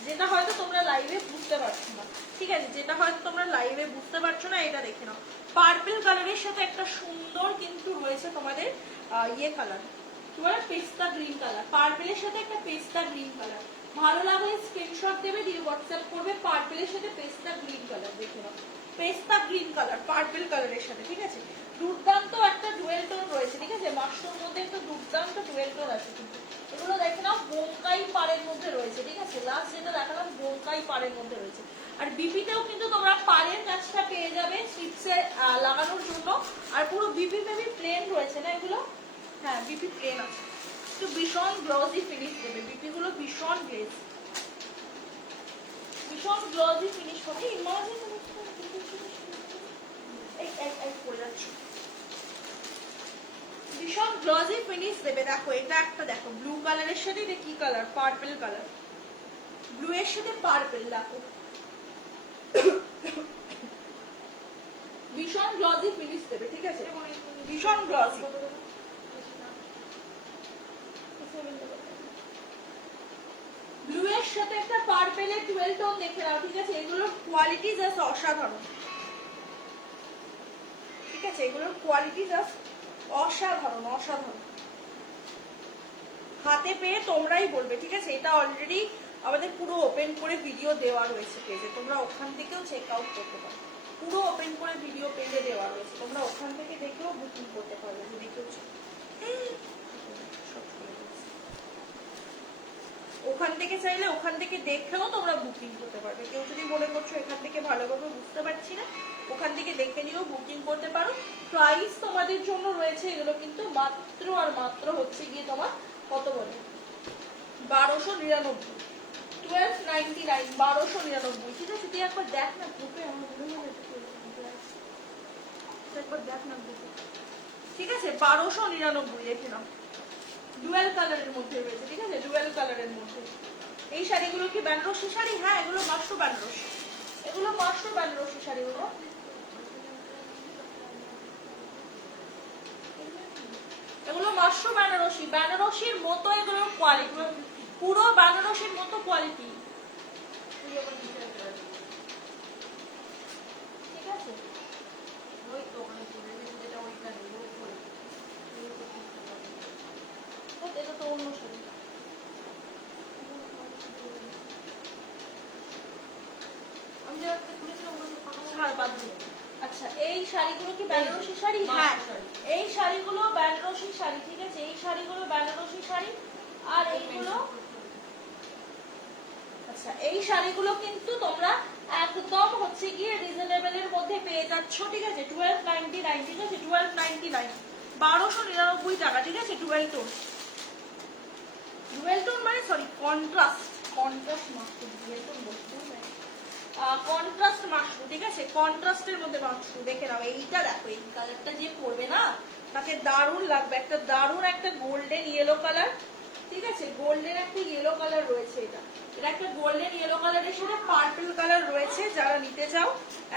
যেটা হয়তো তোমরা লাইভে বুঝতে পারছো না, ঠিক আছে? যেটা হয়তো তোমরা লাইভে বুঝতে পারছো না, এটা দেখে নাও। পার্পল কালারের সাথে একটা সুন্দর কিন্তু রয়েছে তোমাদের ইয়ে কালার, কি বলে, পেস্তা গ্রিন কালার। পার্পলের সাথে একটা পেস্তা গ্রিন কালার। ভালো লাগলে স্ক্রিনশট দেবে, দিয়ে হোয়াটসঅ্যাপ করবে। পার্পলের সাথে পেস্তা গ্রিন কালার দেখে নাও, পেস্তা গ্রিন কালার পার্পল কালারের সাথে, ঠিক আছে? দুর্দান্ত একটা ডুয়েল টোন রয়েছে, ঠিক আছে? মাশরুমের মধ্যে একটা দুর্দান্ত ডুয়েল টোন আছে কিন্তু। এগুলো দেখে নাও বোমকাই পাড়ের মধ্যে রয়েছে, ঠিক আছে? লাস্ট যেটা দেখালাম বোমকাই পাড়ের মধ্যে রয়েছে। আর বিপিতেও কিন্তু তোমরা পাড়ের কাজটা পেয়ে যাবে স্ট্রিপসে লাগানোর জন্য। আর পুরো বিপি বেবি প্লেন রয়েছে না এগুলো? হ্যাঁ, বিপি প্লেন আছে। তো ভীষণ গ্লসি ফিনিশ দেবে বিপি গুলো, ভীষণ গ্লেজ, ভীষণ গ্লসি ফিনিশ হবে। ইমাজিন ভীষণ গ্লসি ফিনিশ দেবে। দেখো এটা একটা, দেখো ব্লু কালারের সাথে এটা কি কালার, পার্পল কালার, ব্লু এর সাথে পার্পল। দেখো ভীষণ গ্লসি ফিনিশ দেবে, ঠিক আছে? ভীষণ গ্লসি। ব্লু এর সাথে একটা পার্পলের ডুয়েল টোন দেখে নাও, ঠিক আছে? এগুলোর কোয়ালিটি জাস্ট অসাধারণ, ঠিক আছে? এগুলোর কোয়ালিটি জাস্ট অসাধারণ, অসাধারণ। হাতে পেয়ে তোমরাই বলবে, ঠিক আছে? এটা অলরেডি আমাদের পুরো ওপেন করে ভিডিও দেওয়া রয়েছে পেজে, তোমরা ওখান থেকেও চেক আউট করতে পারো। পুরো ওপেন করে ভিডিও পেজে দেওয়া রয়েছে, তোমরা ওখান থেকে দেখেও বুকিং করতে পারবে যদি কেউ ওখান থেকে চাইলে ওখান থেকে দেখেও তোমরা বুকিং করতে পারবে। কেউ যদি মনে করছো এখান থেকে ভালোভাবে বুঝতে পারছি না, ওখান থেকে দেখে নিয়েও বুকিং করতে পারো। প্রাইস তোমাদের জন্য রয়েছে এগুলো কিন্তু মাত্র আর মাত্র হচ্ছে গিয়ে তোমার কত বলে 1299, 1299, 1299, ঠিক আছে? তুই একবার দেখ না গ্রুপে, আমার মনে হয় একবার দেখ না গ্রুপে, ঠিক আছে? 1299 দেখে নাও, ডুয়েল কালারের মধ্যে রয়েছে, ঠিক আছে? ডুয়েল কালারের মধ্যে এই শাড়িগুলো কি বেনারসি শাড়ি? হ্যাঁ, এগুলো মাশরুম বেনারসি, এগুলো মাশরুম বেনারসি শাড়িগুলো। এগুলো মাশরুম বেনারসি, বেনারসির মতো এগুলোর কোয়ালিটি, পুরো বেনারসির মতো কোয়ালিটি, ঠিক আছে? এটা তো অন্য শাড়ি। আচ্ছা, এই শাড়িগুলো কি বেনারসি শাড়ি? হ্যাঁ, এই শাড়িগুলো বেনারসি শাড়ি, ঠিক আছে? এই শাড়িগুলো বেনারসি শাড়ি। আর এইগুলো, আচ্ছা, এই শাড়িগুলো কিন্তু তোমরা একদম হচ্ছে গিয়ে রিজনেবল এর মধ্যে পেয়ে যাচ্ছ, ঠিক আছে? 1299, ঠিক আছে? 1299, 1299 টাকা, ঠিক আছে? ডুয়েল টোন, ডুয়েল টোন মানে sorry contrast, contrast mushroom, dual tone বলতে কন্ট্রাস্ট মাশরুম, ঠিক আছে? কন্ট্রাস্টের মধ্যে মাশরুম দেখে নাও। এইটা দেখো, এই কালারটা যে পরবে না তাকে দারুণ লাগবে, একটা দারুণ একটা গোল্ডেন ইয়েলো কালার, ঠিক আছে? গোল্ডেন একটা ইয়েলো কালার রয়েছে, এটা এটা একটা গোল্ডেন ইয়েলো কালারের সাথে পার্পল কালার রয়েছে। যারা নিতে চাও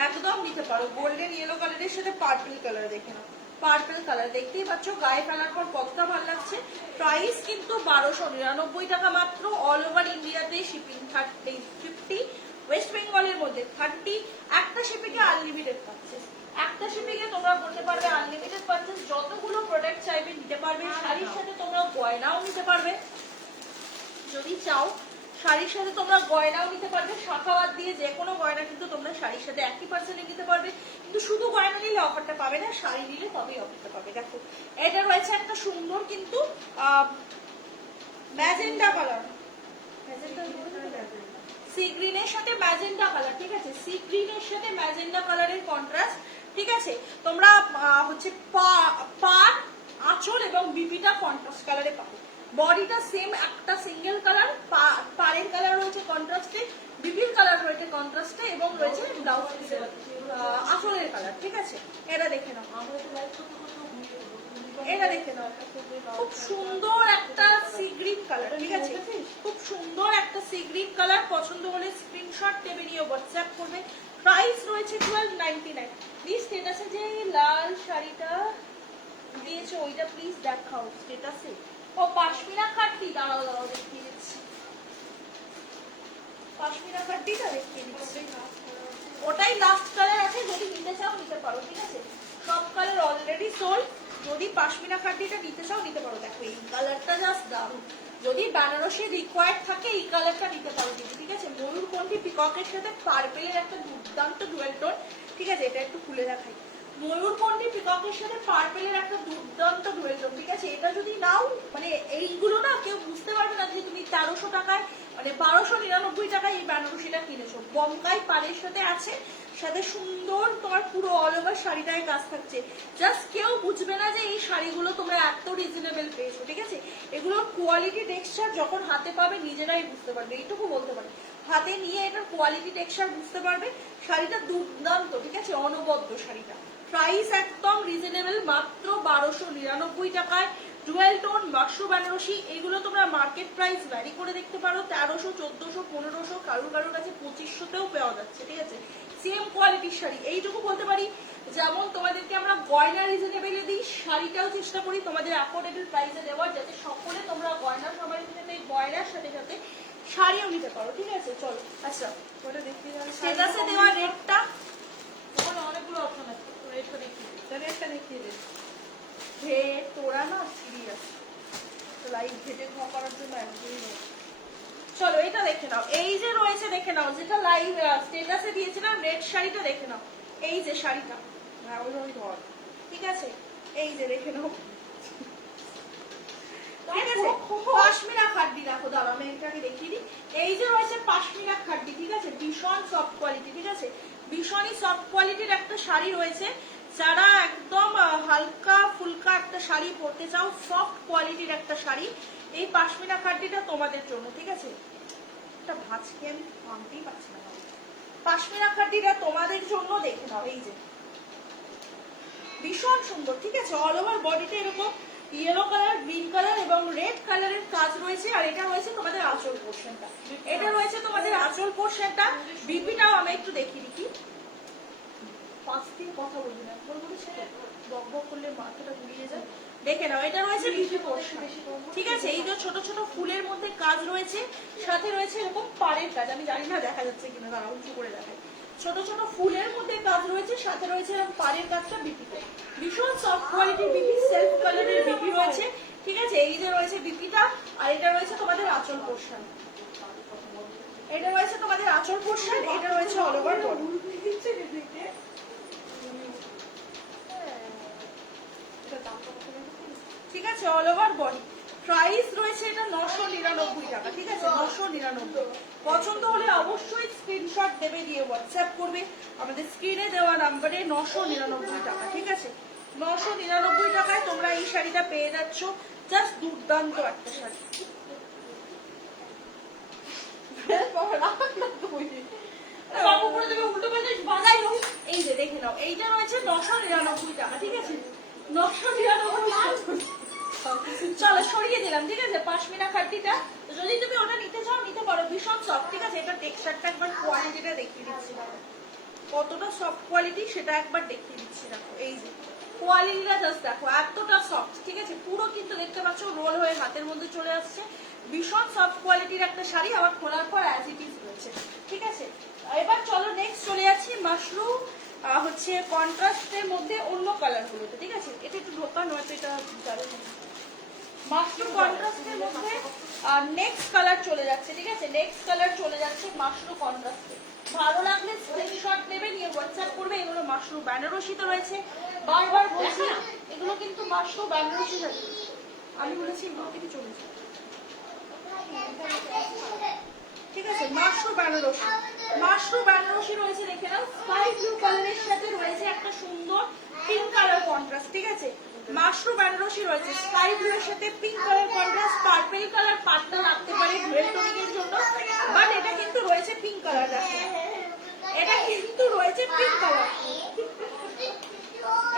একদম নিতে পারো। গোল্ডেন ইয়েলো কালারের সাথে পার্পল কালার দেখে নাও, পার্পল কালার দেখতেই পাচ্ছ, গায়ে ফেলার পর কতটা ভালো লাগছে। প্রাইস কিন্তু 1299 টাকা মাত্র, অল ওভার ইন্ডিয়াতে শিপিং। মধ্যে 30, একটা শিপিংয়ে আনলিমিটেড পাচ্ছে, একটা শিপিংয়ে তোমরা করতে পারবে আনলিমিটেড পারচেজ, যতগুলো প্রোডাক্ট চাইবে নিতে পারবে। শাড়ির সাথে তোমরা গয়নাও নিতে পারবে যদি চাও, শাড়ির সাথে তোমরা গয়নাও নিতে পারবে, শাখাবাদ দিয়ে যে কোনো গয়না কিন্তু তোমরা শাড়ির সাথে একই পার্সেন্টে নিতে পারবে। কিন্তু শুধু গয়না নিলে অফারটা পাবে না, শাড়ি নিলে তবেই অফারটা পাবে। দেখো এটা রয়েছে একটা সুন্দর কিন্তু ম্যাজেন্ডা কালার, সি গ্রিনের সাথে ম্যাজেন্ডা কালার, ঠিক আছে, সি গ্রিনের সাথে ম্যাজেন্ডা কালারের কন্ট্রাস্ট, ঠিক আছে। তোমরা হচ্ছে পার, আঁচল এবং বিপিটা কন্ট্রাস্ট কালারে পাবে। বডিটা সেম একটা সিঙ্গেল কালার, পাড়ের কালার রয়েছে কন্ট্রাস্টে, বিপির কালার রয়েছে কন্ট্রাস্টে এবং রয়েছে ব্লাউজ পিসের আঁচলের কালার, ঠিক আছে। এটা দেখে নাও, এটা দেখে নাও, খুব সুন্দর একটা সি গ্রিন কালার, ঠিক আছে, খুব সুন্দর একটা সি গ্রিন কালার। পছন্দ হলে স্ক্রিনশট নেবে নিয়ে হোয়াটসঅ্যাপ করবে। প্রাইস রয়েছে 1299। প্লিজ স্টেটাসে যে লাল শাড়িটা দিয়েছে ওইটা প্লিজ দেখাও স্টেটাসে। ও পাশমিনা খাট্টি, দাঁড়াও দাঁড়াও দেখিয়ে দিচ্ছি, পাশমিনা খাট্টিটা দেখিয়ে দিচ্ছি, ওটাই লাস্ট কালার আছে, যদি নিতে চাও নিতে পারো, ঠিক আছে। সব কালার অলরেডি সোল্ড, যদি পাশমিনা খাট্টিটা নিতে চাও নিতে পারো। দেখো এই কালারটা জাস্ট দারুণ, যদি বেনারসি রিকোয়ার্ড থাকে এই কালারটা নিতে পারো কিন্তু, ঠিক আছে। ময়ূরকণ্ঠী পিককের সাথে পার্পেলের একটা দুর্দান্ত ডুয়েল টোন, ঠিক আছে, এটা একটু খুলে দেখাই। ময়ূরকণ্ঠী পিককের সাথে পার্পেলের একটা দুর্দান্ত ডুয়েল টোন, ঠিক আছে। এটা যদি নাও মানে এইগুলো না কেউ বুঝতে পারবে না যে তুমি 1300 টাকায় মানে 1299 টাকায় এই বেনারসিটা কিনেছো। বমকাই পাড়ের সাথে আছে, সাথে সুন্দর তোমার পুরো অল ওভার শাড়িটায় কাজ থাকছে। জাস্ট কেউ বুঝবে না যে এই শাড়িগুলো তোমরা এত রিজনেবল পেয়েছো, ঠিক আছে। এগুলোর কোয়ালিটি টেক্সচার যখন হাতে পাবে নিজেরাই বুঝতে পারবে, এইটুকু বলতে পারে। হাতে নিয়ে এটার কোয়ালিটি টেক্সচার বুঝতে পারবে। শাড়িটা দুর্দান্ত, ঠিক আছে, অনবদ্য শাড়িটা। প্রাইস একদম রিজনেবল, মাত্র 1299 টাকায়। ডুয়েল টোন বাক্সো বেনারসি, এগুলো তোমরা মার্কেট প্রাইস ভ্যারি করে দেখতে পারো, 1300, 1400, 1500, কারোর কাছে 2500তেও পাওয়া যাচ্ছে, ঠিক আছে। সেম কোয়ালিটির শাড়ি, এইটুকু বলতে পারি। যেমন তোমাদেরকে আমরা গয়না রিজনেবলে দিই, শাড়িটাও চেষ্টা করি তোমাদের অ্যাফোর্ডেবল প্রাইসে দেওয়ার, যাতে সকলে তোমরা গয়না সবাই নিতে, গয়নার সাথে সাথে শাড়িও নিতে পারো, ঠিক আছে। চলো আচ্ছা ওটা দেখিয়ে দাও, স্টেটাসে দেওয়া রেটটা, ওখানে অনেকগুলো অপশন আছে, রেটটা দেখিয়ে দিই, রেটটা দেখিয়ে দে। হে তোরা না সিরিয়াস, লাইভ ঘেটে খাওয়া করার জন্য একদমই নেই। চলো এটা দেখে নাও, এই যে রয়েছে দেখে নাও, যেটা লাইভ স্টেটাসে দিয়েছিলাম রেড শাড়িটা দেখে নাও। এই যে শাড়িটা, হ্যাঁ ওই ধর, ঠিক আছে, এই যে দেখে নাও, ঠিক আছে। পাশমিনা খাড্ডি, দেখো দাঁড়াও আমি এটাকে দেখিয়ে দিই। এই যে রয়েছে পাশমিনা খাড্ডি, ঠিক আছে, ভীষণ সফট কোয়ালিটি, ঠিক আছে, ভীষণই সফট কোয়ালিটির একটা শাড়ি রয়েছে। যারা একদম হালকা ফুলকা একটা শাড়ি পরতে চাও, সফট কোয়ালিটির একটা শাড়ি, এই পাশমিনা খাড্ডিটা তোমাদের জন্য, ঠিক আছে। একটা ভাঁজকে আমি আনতেই পারছি না, পাশমিনা খাড্ডিটা তোমাদের জন্য দেখে নাও। এই যে ভীষণ সুন্দর, ঠিক আছে, অল ওভার বডিতে এরকম ইয়েলো কালার, গ্রিন কালার এবং রেড কালারের কাজ রয়েছে। আর এটা রয়েছে তোমাদের আঁচল পোর্শনটা, এটা রয়েছে তোমাদের আঁচল পোর্শনটা। বিপিটাও আমি একটু দেখিয়ে দিই, পাঁচ দিন কথা বলবি না, বলবো বক বক করলে মাথাটা ঘুরিয়ে যায়। দেখে নাও, এটা রয়েছে বিপি পোর্শন, ঠিক আছে। এই যে ছোট ছোট ফুলের মধ্যে কাজ রয়েছে, সাথে রয়েছে এরকম পাড়ের কাজ, আমি জানি না দেখা যাচ্ছে কিনা, দাঁড়া উঁচু করে দেখায়। ছোট ছোট ফুলের মধ্যে কাজ রয়েছে, সাথে রয়েছে এরকম পাড়ের কাজটা বিপিতে। ভীষণ সফট কোয়ালিটির বিপি, সেলফ কালারের বিপি রয়েছে, ঠিক আছে। এই যে রয়েছে বিপিটা, আর এটা রয়েছে তোমাদের আঁচল পোর্শন, এটা রয়েছে তোমাদের আঁচল পোর্শন, এটা রয়েছে অল ওভার বডি, ঠিক আছে, অল ওভার বডি। প্রাইস রয়েছে এটা 999 টাকা, ঠিক আছে, 999। পছন্দ হলে অবশ্যই স্ক্রিনশট দেবে, দিয়ে হোয়াটসঅ্যাপ করবে আমাদের স্ক্রিনে দেওয়া নাম্বারে। 999 টাকা, ঠিক আছে, 999 টাকায় তোমরা এই শাড়িটা পেয়ে যাচ্ছ। জাস্ট দুর্দান্ত একটা শাড়ি। এই যে দেখে নাও, এইটা রয়েছে 999 টাকা, ঠিক আছে, 999। চলো সরিয়ে দিলাম, ঠিক আছে, পাশমিনা খাড্ডিটা। যদি তুমি ওটা নিতে চাও নিতে পারো, ভীষণ সফট, ঠিক আছে। এটা টেক্সচারটা একবার কোয়ালিটিটা দেখিয়ে দিচ্ছি, কতটা সফট কোয়ালিটি সেটা একবার দেখিয়ে দিচ্ছি। দেখো এই যে কোয়ালিটিটা জাস্ট দেখো, এতটা সফট, ঠিক আছে। পুরো কিন্তু দেখতে পাচ্ছ রোল হয়ে হাতের মধ্যে চলে আসছে। ভীষণ সফট কোয়ালিটির একটা শাড়ি, আবার খোলার পর অ্যাজ ইট ইজ রয়েছে, ঠিক আছে। এবার চলো নেক্সট মাশরুম হচ্ছে কন্ট্রাস্টের মধ্যে অন্য কালারগুলোতে, ঠিক আছে? এটা একটু ঢোকানো, হয়তো এটা যাবে না। মাশরুম কন্ট্রাস্টের মধ্যে নেক্সট কালার চলে যাচ্ছে, ঠিক আছে? নেক্সট কালার চলে যাচ্ছে মাশরুম কন্ট্রাস্টে। ভালো লাগলে স্ক্রিনশট নেবে, নিয়ে হোয়াটসঅ্যাপ করবে। এগুলো মাশরুম বেনারসিতে রয়েছে, বারবার বলছি এগুলো কিন্তু মাশরুম বেনারসি। আমি বলেছি মার্কেটে চলেছে, ঠিক আছে? মাশরুম বেনারসি, মাশরুম বেনারসি রয়েছে, দেখে নাও। স্কাই ব্লু কালারের সাথে রয়েছে একটা সুন্দর পিঙ্ক কালার কন্ট্রাস্ট, ঠিক আছে? মাশরুম বেনারসি রয়েছে স্কাই ব্লু এর সাথে pink colour contrast. Purple colour পাটটা লাগতে পারে ডুয়েল টোনিং এর জন্য, বাট এটা কিন্তু রয়েছে পিঙ্ক কালার। এটা কিন্তু রয়েছে পিঙ্ক কালার,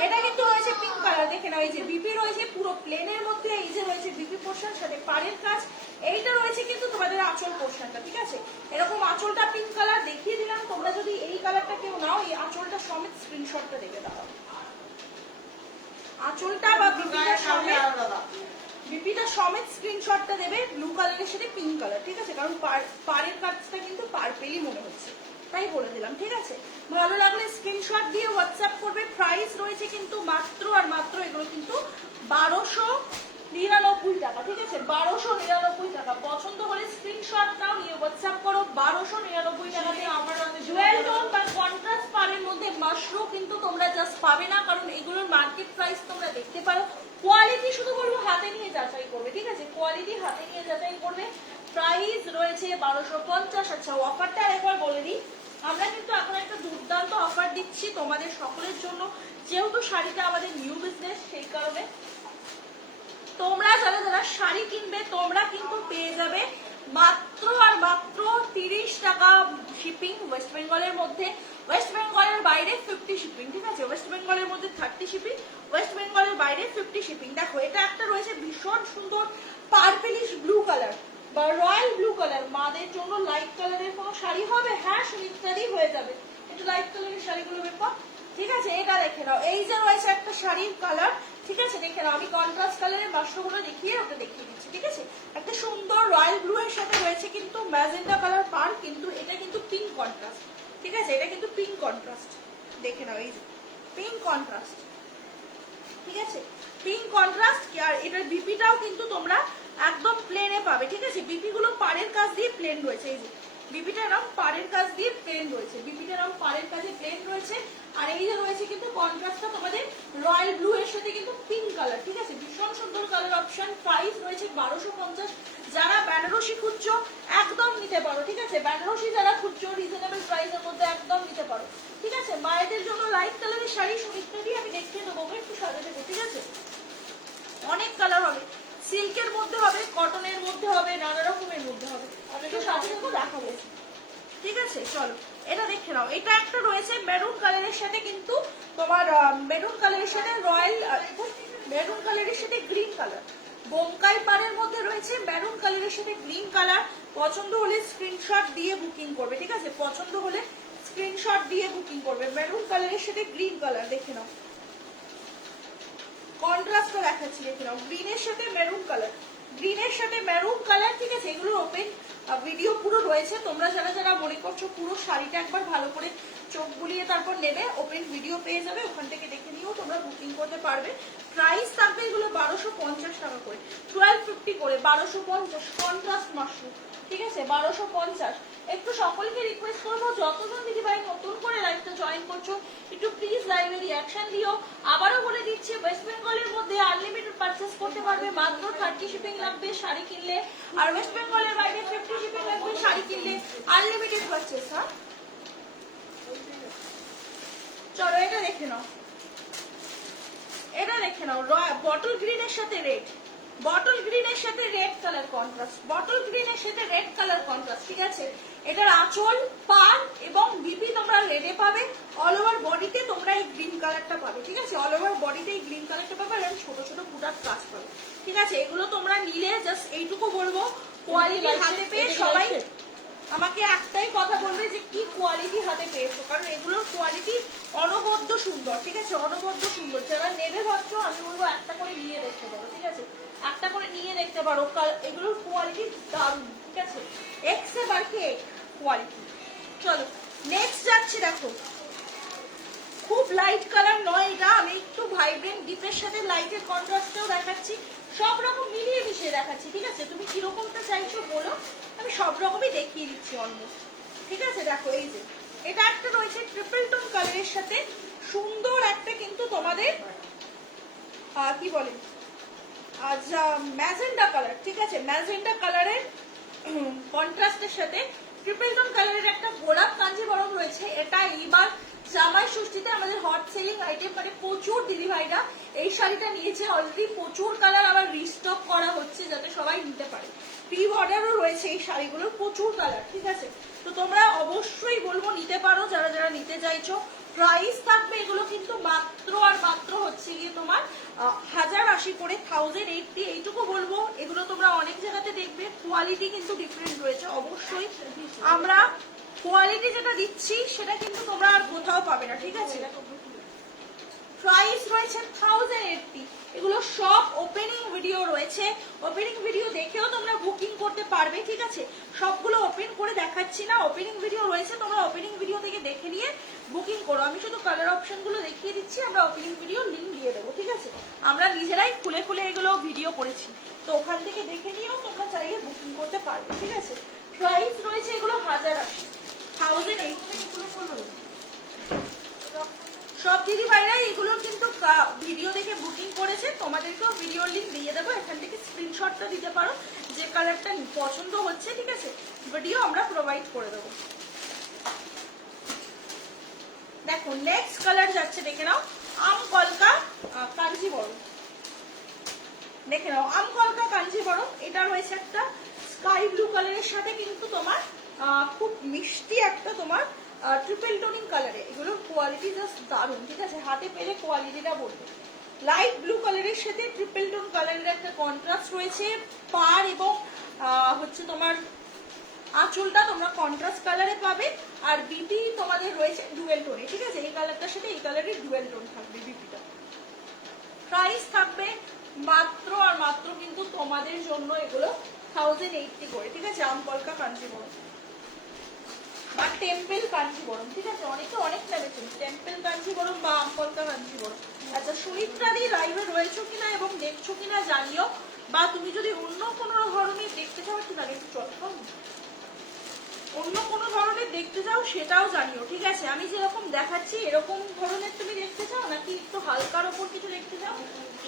এটা কিন্তু রয়েছে পিঙ্ক কালার। দেখে নাও, এই যে বিপি রয়েছে পুরো প্লেনের মধ্যে, এই যে রয়েছে বিপি পোর্শন সাথে পাড়ের কাজ। এইটা রয়েছে কিন্তু তোমাদের আঁচল পোর্শনটা, ঠিক আছে? এরকম আঁচলটা পিঙ্ক কালার দেখিয়ে দিলাম। তোমরা যদি এই কালারটা কেউ নাও, এই আঁচলটা সমেত স্ক্রিনশটটা দেবে, দাঁড়াও। আঁচলটা বা বিপিটা সমেত স্ক্রিনশটটা দেবে, ব্লু কালারের সাথে পিঙ্ক কালার, ঠিক আছে? কারণ পাড়ের কাজটা কিন্তু পার্পেলই মনে হচ্ছে, তাই বলে দিলাম, ঠিক আছে? ভালো লাগলে স্ক্রিনশট দিয়ে হোয়াটসঅ্যাপ করবে। প্রাইস রয়েছে কিন্তু মাত্র আর মাত্র, এগুলো কিন্তু 1299 টাকা, ঠিক আছে? 1299 টাকা। পছন্দ হলে স্ক্রিনশট নাও, নিয়ে হোয়াটসঅ্যাপ করো। 1299 টাকাতে আমার জুয়েল টোন বা কন্ট্রাস্ট পাড়ের মধ্যে মাশরুম কিন্তু তোমরা জাস্ট পাবে না, কারণ এগুলোর মার্কেট প্রাইস তোমরা দেখতে পারো। কোয়ালিটি শুধু বলবো হাতে নিয়ে যাচাই করবে, ঠিক আছে? কোয়ালিটি হাতে নিয়ে যাচাই করবে। প্রাইস রয়েছে 1250। আচ্ছা, অফারটা একবার বলে দিই। আমরা কিন্তু এখন একটা দুর্দান্ত অফার দিচ্ছি তোমাদের সকলের জন্য, যেহেতু শাড়িটা আমাদের নিউ বিজনেস, সেই কারণে তোমরা যারা যারা শাড়ি কিনবে তোমরা কিন্তু পেয়ে যাবে মাত্র আর মাত্র 30 টাকা শিপিং ওয়েস্ট বেঙ্গলের মধ্যে। ওয়েস্ট বেঙ্গলের বাইরে 50 শিপিং, ঠিক আছে? ওয়েস্ট বেঙ্গলের মধ্যে 30 শিপিং, ওয়েস্ট বেঙ্গলের বাইরে 50 শিপিং। দেখো, এটা একটা রয়েছে ভীষণ সুন্দর পার্পলিশ ব্লু কালার বা রয়্যাল ব্লু কালার। মাদের জন্য লাইট কালারের কোনো শাড়ি হবে? হ্যাঁ, সুনিতারই হয়ে যাবে। একটু লাইট কালারের শাড়িগুলো বের, ঠিক আছে? এটা দেখে নাও, এই যে রয়েছে একটা শাড়ির কালার, ঠিক আছে? দেখে নাও, আমি কন্ট্রাস্ট কালারের মাশরুমগুলো দেখিয়ে ওটা দেখিয়ে দিচ্ছি, ঠিক আছে? একটা সুন্দর রয়্যাল ব্লু এর সাথে রয়েছে কিন্তু ম্যাজেন্ডা কালার পার, কিন্তু এটা কিন্তু পিঙ্ক কন্ট্রাস্ট, ঠিক আছে? এটা কিন্তু পিঙ্ক কন্ট্রাস্ট, দেখে নাও, এই যে পিঙ্ক কন্ট্রাস্ট, ঠিক আছে? Pink contrast. আর এটার বিপিটাও কিন্তু তোমরা একদম প্লেনে পাবে, ঠিক আছে? বিপি গুলো পাড়ের কাজ দিয়ে প্লেন রয়েছে, এই যে বিপিটা এরকম পাড়ের কাজ দিয়ে প্লেন রয়েছে, বিপিটা এরকম পাড়ের কাজে প্লেন রয়েছে। আর এই যে রয়েছে কিন্তু কন্ট্রাস্টটা তোমাদের রয়্যাল ব্লু এর সাথে কিন্তু পিঙ্ক কালার, ঠিক আছে? ভীষণ সুন্দর কালার অপশন। প্রাইস রয়েছে 1250। যারা বেনারসি খুঁজছো একদম নিতে পারো, ঠিক আছে? বেনারসি যারা খুঁজছো রিজনেবল প্রাইসের মধ্যে একদম নিতে পারো, ঠিক আছে? মায়েদের জন্য লাইট কালারের শাড়ি সুমিত্রাদি আমি দেখিয়ে দেবো, একটু সাজাতে, ঠিক আছে? অনেক কালার হবে, সিল্কের মধ্যে হবে, কটনের মধ্যে হবে, নানা রকমের মধ্যে হবে। একটু সাজিয়ে দেবো, দেখাবো, ঠিক আছে? চলো, এটা দেখে নাও। এটা একটা রয়েছে মেরুন কালারের সাথে, কিন্তু তোমার মেরুন কালারের সাথে রয়্যাল, মেরুন কালারের সাথে গ্রিন কালার, বোমকাই পাড়ের মধ্যে রয়েছে মেরুন কালারের সাথে গ্রিন কালার। পছন্দ হলে স্ক্রিনশট দিয়ে বুকিং করবে, ঠিক আছে? পছন্দ হলে স্ক্রিনশট দিয়ে বুকিং করবে। মেরুন কালারের সাথে গ্রিন কালার, দেখে নাও, কন্ট্রাস্টটা দেখাচ্ছি, দেখে নাও। গ্রিনের সাথে মেরুন কালার, গ্রিনের সাথে মেরুন কালার, ঠিক আছে? এগুলো ওপেন ভিডিও পুরো রয়েছে। তোমরা যারা যারা মনে করছো পুরো শাড়িটা একবার ভালো করে চোখ বুলিয়ে তারপর নেবে, ওপেন ভিডিও পেয়ে যাবে, ওখান থেকে দেখে নিয়েও তোমরা বুকিং করতে পারবে। প্রাইস থাকবে এগুলো 1250 টাকা করে, 1250 করে, 1250 কন্ট্রাস্ট মাশরুম, ঠিক আছে? 1250। একটু সকলকে রিকোয়েস্ট করবো, যতজন দিদিভাই নতুন করে লাইভটা জয়েন করছো একটু প্লিজ লাইভে রিঅ্যাকশন দিও। আবারও বলে দিচ্ছি, ওয়েস্ট বেঙ্গলের মধ্যে আনলিমিটেড পারচেস করতে পারবে, মাত্র 30 শিপিং লাগবে শাড়ি কিনলে। আর ওয়েস্ট বেঙ্গলের বাইরে 50 শিপিং লাগবে শাড়ি কিনলে, আনলিমিটেড পারচেস। হ্যাঁ, চলো এটা দেখে নাও, এটা দেখে নাও, বটল গ্রিনের সাথে রেড, বটল গ্রিনের সাথে রেড কালার কন্ট্রাস্ট, বটল গ্রিনের সাথে রেড কালার কন্ট্রাস্ট, ঠিক আছে? এটার আঁচল, পার এবং বিপি তোমরা রেডে পাবে। অল ওভার বডিতে তোমরা এই গ্রিন কালারটা পাবে, ঠিক আছে? অল ওভার বডিতে এই গ্রিন কালারটা পাবে, আর ছোট ছোট বুটার কাজ পাবে, ঠিক আছে? এগুলো তোমরা নিলে জাস্ট এইটুকু বলবো, কোয়ালিটি হাতে পেয়ে সবাই আমাকে একটাই কথা বলবে যে কি কোয়ালিটি হাতে পেয়েছো, কারণ এগুলোর কোয়ালিটি অনবদ্য সুন্দর, ঠিক আছে? অনবদ্য সুন্দর। যারা নেবে ভাবছো আমি বলবো একটা করে নিয়ে দেখতে পারো, ঠিক আছে? একটা করে নিয়ে দেখতে পারো, এগুলোর কোয়ালিটি দারুণ, ঠিক আছে? এক্স এ বার কে কোয়ালিটি। চলো নেক্সট যাচ্ছি, দেখো খুব লাইট কালার নয় এটা, আমি একটু ভাইব্রেন্ট ডিপের সাথে লাইটের কন্ট্রাস্টটাও দেখাচ্ছি, সব রকম মিলিয়ে মিশিয়ে দেখাচ্ছি, ঠিক আছে? তুমি কিরকমটা চাইছো বলো, আমি সব রকমই দেখিয়ে দিচ্ছি অলমোস্ট, ঠিক আছে? দেখো এই যে এটা একটা রয়েছে ট্রিপল টোন কালারের সাথে সুন্দর একটা কিন্তু তোমাদের কি বলে আচ্ছা ম্যাজেন্ডা কালার, ঠিক আছে? ম্যাজেন্ডা কালারের কন্ট্রাস্টের সাথে ট্রিপল টোন কালারের একটা গোলাপ কাঞ্জিভরম রয়েছে। এটা এইবার জামাই ষষ্ঠীতে আমাদের হট সেলিং আইটেম, মানে প্রচুর দিদি ভাইরা এই শাড়িটা নিয়েছে অলরেডি, প্রচুর কালার আবার রিস্টক করা হচ্ছে যাতে সবাই নিতে পারে। প্রি অর্ডারও রয়েছে এই শাড়িগুলোর প্রচুর কালার, ঠিক আছে? তো তোমরা অবশ্যই বলবো নিতে পারো যারা যারা নিতে চাইছো। প্রাইস থাকবে এগুলো কিন্তু মাত্র আর মাত্র হচ্ছে গিয়ে তোমার 1080 করে, 1080। এইটুকু বলবো, এগুলো তোমরা অনেক জায়গাতে দেখবে কোয়ালিটি কিন্তু ডিফারেন্ট রয়েছে অবশ্যই। আমরা কোয়ালিটি যেটা দিচ্ছি সেটা কিন্তু তোমরা আর কোথাও পাবে না, ঠিক আছে? প্রাইস রয়েছে 1080। এগুলো সব ওপেনিং ভিডিও রয়েছে, ওপেনিং ভিডিও দেখেও তোমরা বুকিং করতে পারবে, ঠিক আছে? সবগুলো ওপেন করে দেখাচ্ছি না, ওপেনিং ভিডিও রয়েছে, তোমরা ওপেনিং ভিডিও থেকে দেখে নিয়ে বুকিং করো। আমি শুধু কালার অপশনগুলো দেখিয়ে দিচ্ছি, আমরা ওপেনিং ভিডিও লিংক দিয়ে দেবো, ঠিক আছে? আমরা নিজেরাই খুলে খুলে এগুলো ভিডিও করেছি, তো ওখান থেকে দেখে নিয়েও তোমরা চাইলে বুকিং করতে পারবে, ঠিক আছে? প্রাইস রয়েছে এগুলো 1080, 1080। সব দিদি ভাইরা এগুলো কিন্তু ভিডিও দেখে বুকিং করেছে, তোমাদেরকেও ভিডিওর লিংক দিয়ে দেবো, এখান থেকে স্ক্রিনশটটা দিতে পারো যে কালারটা পছন্দ হচ্ছে, ঠিক আছে? ভিডিও আমরা প্রোভাইড করে দেবো। দেখো নেক্সট কালার যাচ্ছে, দেখে নাও আম কলকা কাঞ্জিভরম, দেখে নাও আম কলকা কাঞ্জিভরম। এটা রয়েছে একটা স্কাই ব্লু কালারের সাথে কিন্তু তোমার খুব মিষ্টি একটা তোমার ট্রিপল টোনিং কালারে। এগুলোর কোয়ালিটি জাস্ট দারুণ, ঠিক আছে? হাতে পেলে কোয়ালিটিটা বলবে। লাইট ব্লু কালারের সাথে ট্রিপল টোন কালারের একটা কন্ট্রাস্ট রয়েছে, পার এবং হচ্ছে তোমার আঁচলটা তোমরা কন্ট্রাস্ট কালারে পাবে, আর বিপি তোমাদের রয়েছে ডুয়েল টোনে, ঠিক আছে? এই কালারটার সাথে এই কালারের ডুয়েল টোন থাকবে বিপিটা। প্রাইস থাকবে মাত্র আর মাত্র কিন্তু তোমাদের জন্য এগুলো 1080 করে, ঠিক আছে? আম কলকা কাঞ্জিভরম বা টেম্পল কাঞ্জিভরম, ঠিক আছে? অনেকে অনেক নেবেছেন টেম্পল কাঞ্জিভরম বা আম কলকা কাঞ্জিভরম। আচ্ছা সুমিত্রাদি লাইভে রয়েছো কিনা এবং দেখছো কিনা জানিও, বা তুমি যদি অন্য কোনো ধরনের দেখতে চাও, একটু আগে একটু চল অন্য কোনো ধরনের দেখতে চাও সেটাও জানিও, ঠিক আছে? আমি যেরকম দেখাচ্ছি এরকম ধরনের তুমি দেখতে চাও নাকি একটু হালকার ওপর কিছু দেখতে চাও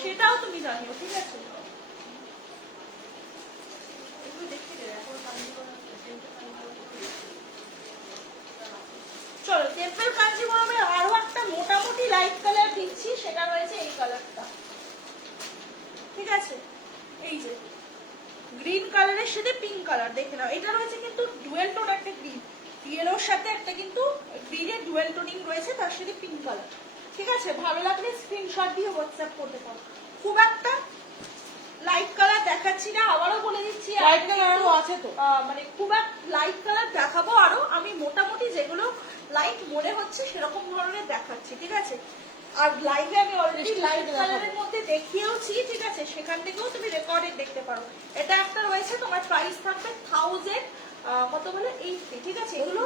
সেটাও তুমি জানিও, ঠিক আছে? চলো টেম্পল কাঞ্জিভরমের আরো একটা মোটামুটি লাইট কালার দিচ্ছি, সেটা রয়েছে এই কালারটা, ঠিক আছে? এই যে গ্রিন কালারের সাথে পিঙ্ক কালার, দেখে নাও এটা রয়েছে কিন্তু ডুয়েল টোন, একটা গ্রিন ইয়েলোর সাথে একটা কিন্তু গ্রিনের ডুয়েল টোনিং রয়েছে, তার সাথে পিঙ্ক কালার, ঠিক আছে? ভালো লাগলে স্ক্রিনশট দিয়ে হোয়াটসঅ্যাপ করতে পারো। খুব একটা লাইট কালার দেখাচ্ছি না, আবারও বলে দিচ্ছি, লাইট কালারও আছে তো, মানে খুব একটা লাইট কালার দেখাবো আরো, আমি মোটামুটি যেগুলো লাইট মনে হচ্ছে সেরকম ধরনের দেখাচ্ছি, ঠিক আছে? আর লাইভে আমি অলরেডি লাইট কালারের মধ্যে দেখিয়েওছি, ঠিক আছে? সেখান থেকেও তুমি রেকর্ডেড দেখতে পারো। এটা একটা রয়েছে, তোমার প্রাইস থাকবে 1000 কত বলে 80, ঠিক আছে? এগুলো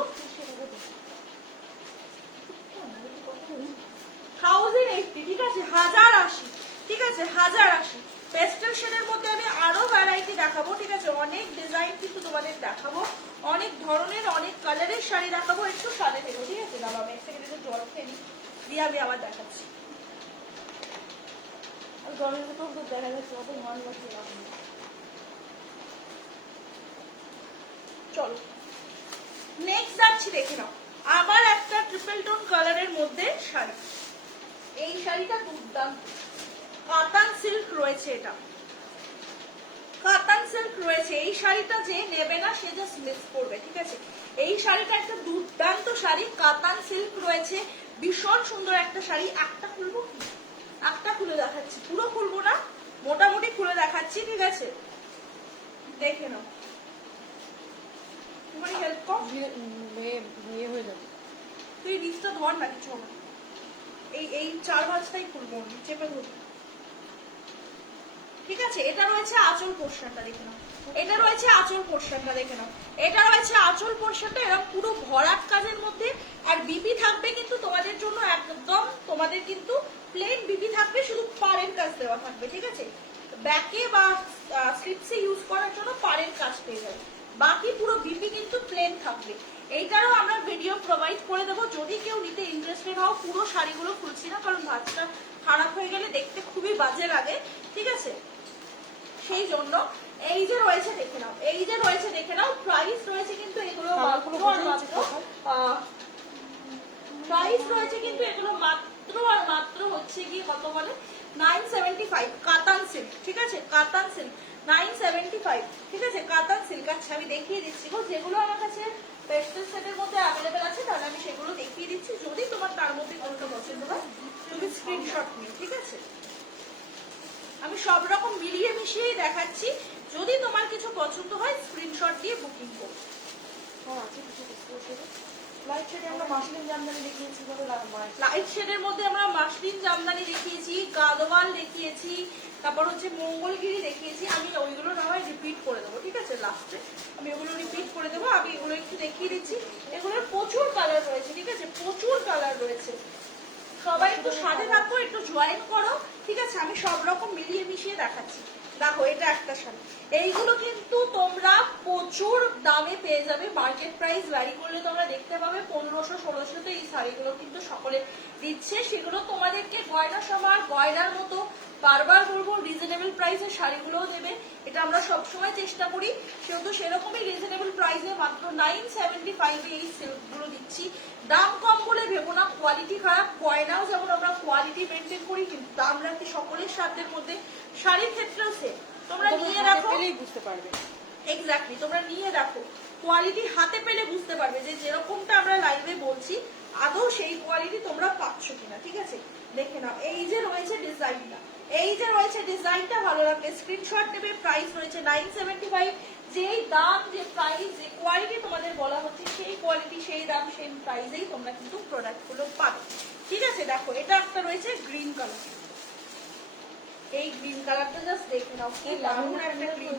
1080, ঠিক আছে? 1080, ঠিক আছে? 1080 পেস্টেল শেডের মধ্যে আমি আরো ভ্যারাইটি দেখাবো, ঠিক আছে? অনেক ডিজাইন কিন্তু তোমাদের দেখাবো, অনেক ধরনের অনেক কালারের শাড়ি দেখাবো, একটু সাথে থেকো, ঠিক আছে? দাঁড়াও আমি এক সেকেন্ডে জল খেয়ে নিই, দিয়ে আমি আবার দেখাচ্ছি। জলের ভিতর তো দেখা যাচ্ছে অত মান লাগছে। চলো নেক্সট যাচ্ছি, দেখে নাও আবার একটা ট্রিপল টোন কালারের মধ্যে শাড়ি। এই শাড়িটা দুর্দান্ত, কাতান সিল্ক রয়েছে, এটা কাতান সিল্ক রয়েছে। এই শাড়িটা যে নেবে না সে জাস্ট মিস করবে, ঠিক আছে? এই শাড়িটা একটা দুর্দান্ত শাড়ি, কাতান সিল্ক রয়েছে, ভীষণ সুন্দর একটা শাড়ি। একটা খুলবো, একটা খুলে দেখাচ্ছি, পুরো খুলবো না, মোটামুটি খুলে দেখাচ্ছি, ঠিক আছে? দেখে নাও, তোমার হেল্প কর, বিয়ে হয়ে যাবে। তুই রিচটা ধর না, কিছু না, এই 4 ভাঁজটাই খুলবো, চেপে ধরবো, ঠিক আছে? এটা রয়েছে আঁচল পোর্শনটা, দেখে নাও এটা রয়েছে আঁচল পোর্শনটা, দেখে নাও। এটা রয়েছে আঁচল পোর্শনটা এরকম পুরো ভরাট কাজের মধ্যে। আর বিপি থাকবে কিন্তু তোমাদের জন্য একদম, তোমাদের কিন্তু প্লেন বিপি থাকবে, শুধু পাড়ের কাজ দেওয়া থাকবে, ঠিক আছে। ব্যাকে বা স্লিপসে ইউজ করার জন্য পাড়ের কাজ পেয়ে যাবে, বাকি পুরো বিপি কিন্তু প্লেন থাকবে। এইটারও আমরা ভিডিও প্রোভাইড করে দেবো, যদি কেউ নিতে ইন্টারেস্টেড হও। পুরো শাড়িগুলো খুলছি না, কারণ ভাঁজটা খারাপ হয়ে গেলে দেখতে খুবই বাজে লাগে, ঠিক আছে, সেই জন্য। এই যে রয়েছে দেখে নাও, এই যে রয়েছে দেখে নাও। প্রাইস রয়েছে কিন্তু এগুলো প্রাইস রয়েছে কিন্তু এগুলো মাত্র আর মাত্র হচ্ছে কি কত বলে 975 কাতান সিল্ক, ঠিক আছে, কাতান সিল্ক 975, ঠিক আছে, কাতান সিল্ক। আচ্ছা আমি দেখিয়ে দিচ্ছি গো, যেগুলো আমার কাছে পেস্টেল সেটের মধ্যে অ্যাভেলেবেল আছে তাহলে আমি সেগুলো দেখিয়ে দিচ্ছি। যদি তোমার তার মধ্যে কোনটা পছন্দ হয় তুমি স্ক্রিনশট নিও, ঠিক আছে। আমি সব রকম মিলিয়ে মিশিয়েই দেখাচ্ছি, যদি তোমার কিছু পছন্দ হয় স্ক্রিনশট দিয়ে বুকিং করো। লাইট শেডে আমরা মাসলিন জামদানি দেখিয়েছি, লাইট শেডের মধ্যে আমরা মাসলিন জামদানি দেখিয়েছি, গাদোয়াল দেখিয়েছি, তারপর হচ্ছে মঙ্গলগিরি দেখিয়েছি। আমি ওইগুলো না হয় রিপিট করে দেবো, ঠিক আছে, লাস্টে আমি ওগুলো রিপিট করে দেবো। আমি এগুলো একটু দেখিয়ে দিচ্ছি। এগুলোর প্রচুর কালার রয়েছে, ঠিক আছে, প্রচুর কালার রয়েছে। সবাই একটু সাথে থাকো, একটু জয়েন করো, ঠিক আছে। আমি সব রকম মিলিয়ে মিশিয়ে দেখাচ্ছি। দেখো এটা একটা শাড়ি, এইগুলো কিন্তু তোমরা প্রচুর দামে পেয়ে যাবে। মার্কেট প্রাইস ভ্যারি করলে তোমরা দেখতে পাবে 1500-1600 এই শাড়িগুলো কিন্তু সকলে দিচ্ছে। সেগুলো তোমাদেরকে গয়না সমার গয়নার মতো বারবার বলবো রিজনেবল প্রাইসের শাড়িগুলোও দেবে, এটা আমরা সবসময় চেষ্টা করি। সেহেতু সেরকমই রিজনেবল প্রাইসে মাত্র 975 এই সিল্কগুলো দিচ্ছি। দাম কম বলে ভেবো না কোয়ালিটি খারাপ, গয়নাও যেমন আমরা কোয়ালিটি মেনটেন করি, কিন্তু দাম রাখি সকলের সাধ্যের মধ্যে। শাড়ির ক্ষেত্রেও সে তোমরা নিয়ে রাখো, বুঝতে পারবে। এক্স্যাক্টলি, তোমরা নিয়ে রাখো, কোয়ালিটি হাতে পেলে বুঝতে পারবে যে যেরকমটা আমরা লাইভে বলছি আদৌ সেই কোয়ালিটি তোমরা পাচ্ছ কিনা, ঠিক আছে। দেখে নাও, এই যে রয়েছে ডিজাইনটা, এই যে রয়েছে ডিজাইনটা, ভালো লাগবে স্ক্রিনশট নেবে। প্রাইস রয়েছে 975। যেই দাম, যে প্রাইস, যে কোয়ালিটি তোমাদের বলা হচ্ছে সেই কোয়ালিটি, সেই দাম, সেই প্রাইসেই তোমরা কিন্তু প্রোডাক্টগুলো পাবে, ঠিক আছে। দেখো এটা একটা রয়েছে গ্রিন কালার, এই গ্রিন কালারটা জাস্ট দেখে নাও, কি দারুণ একটা গ্রিন,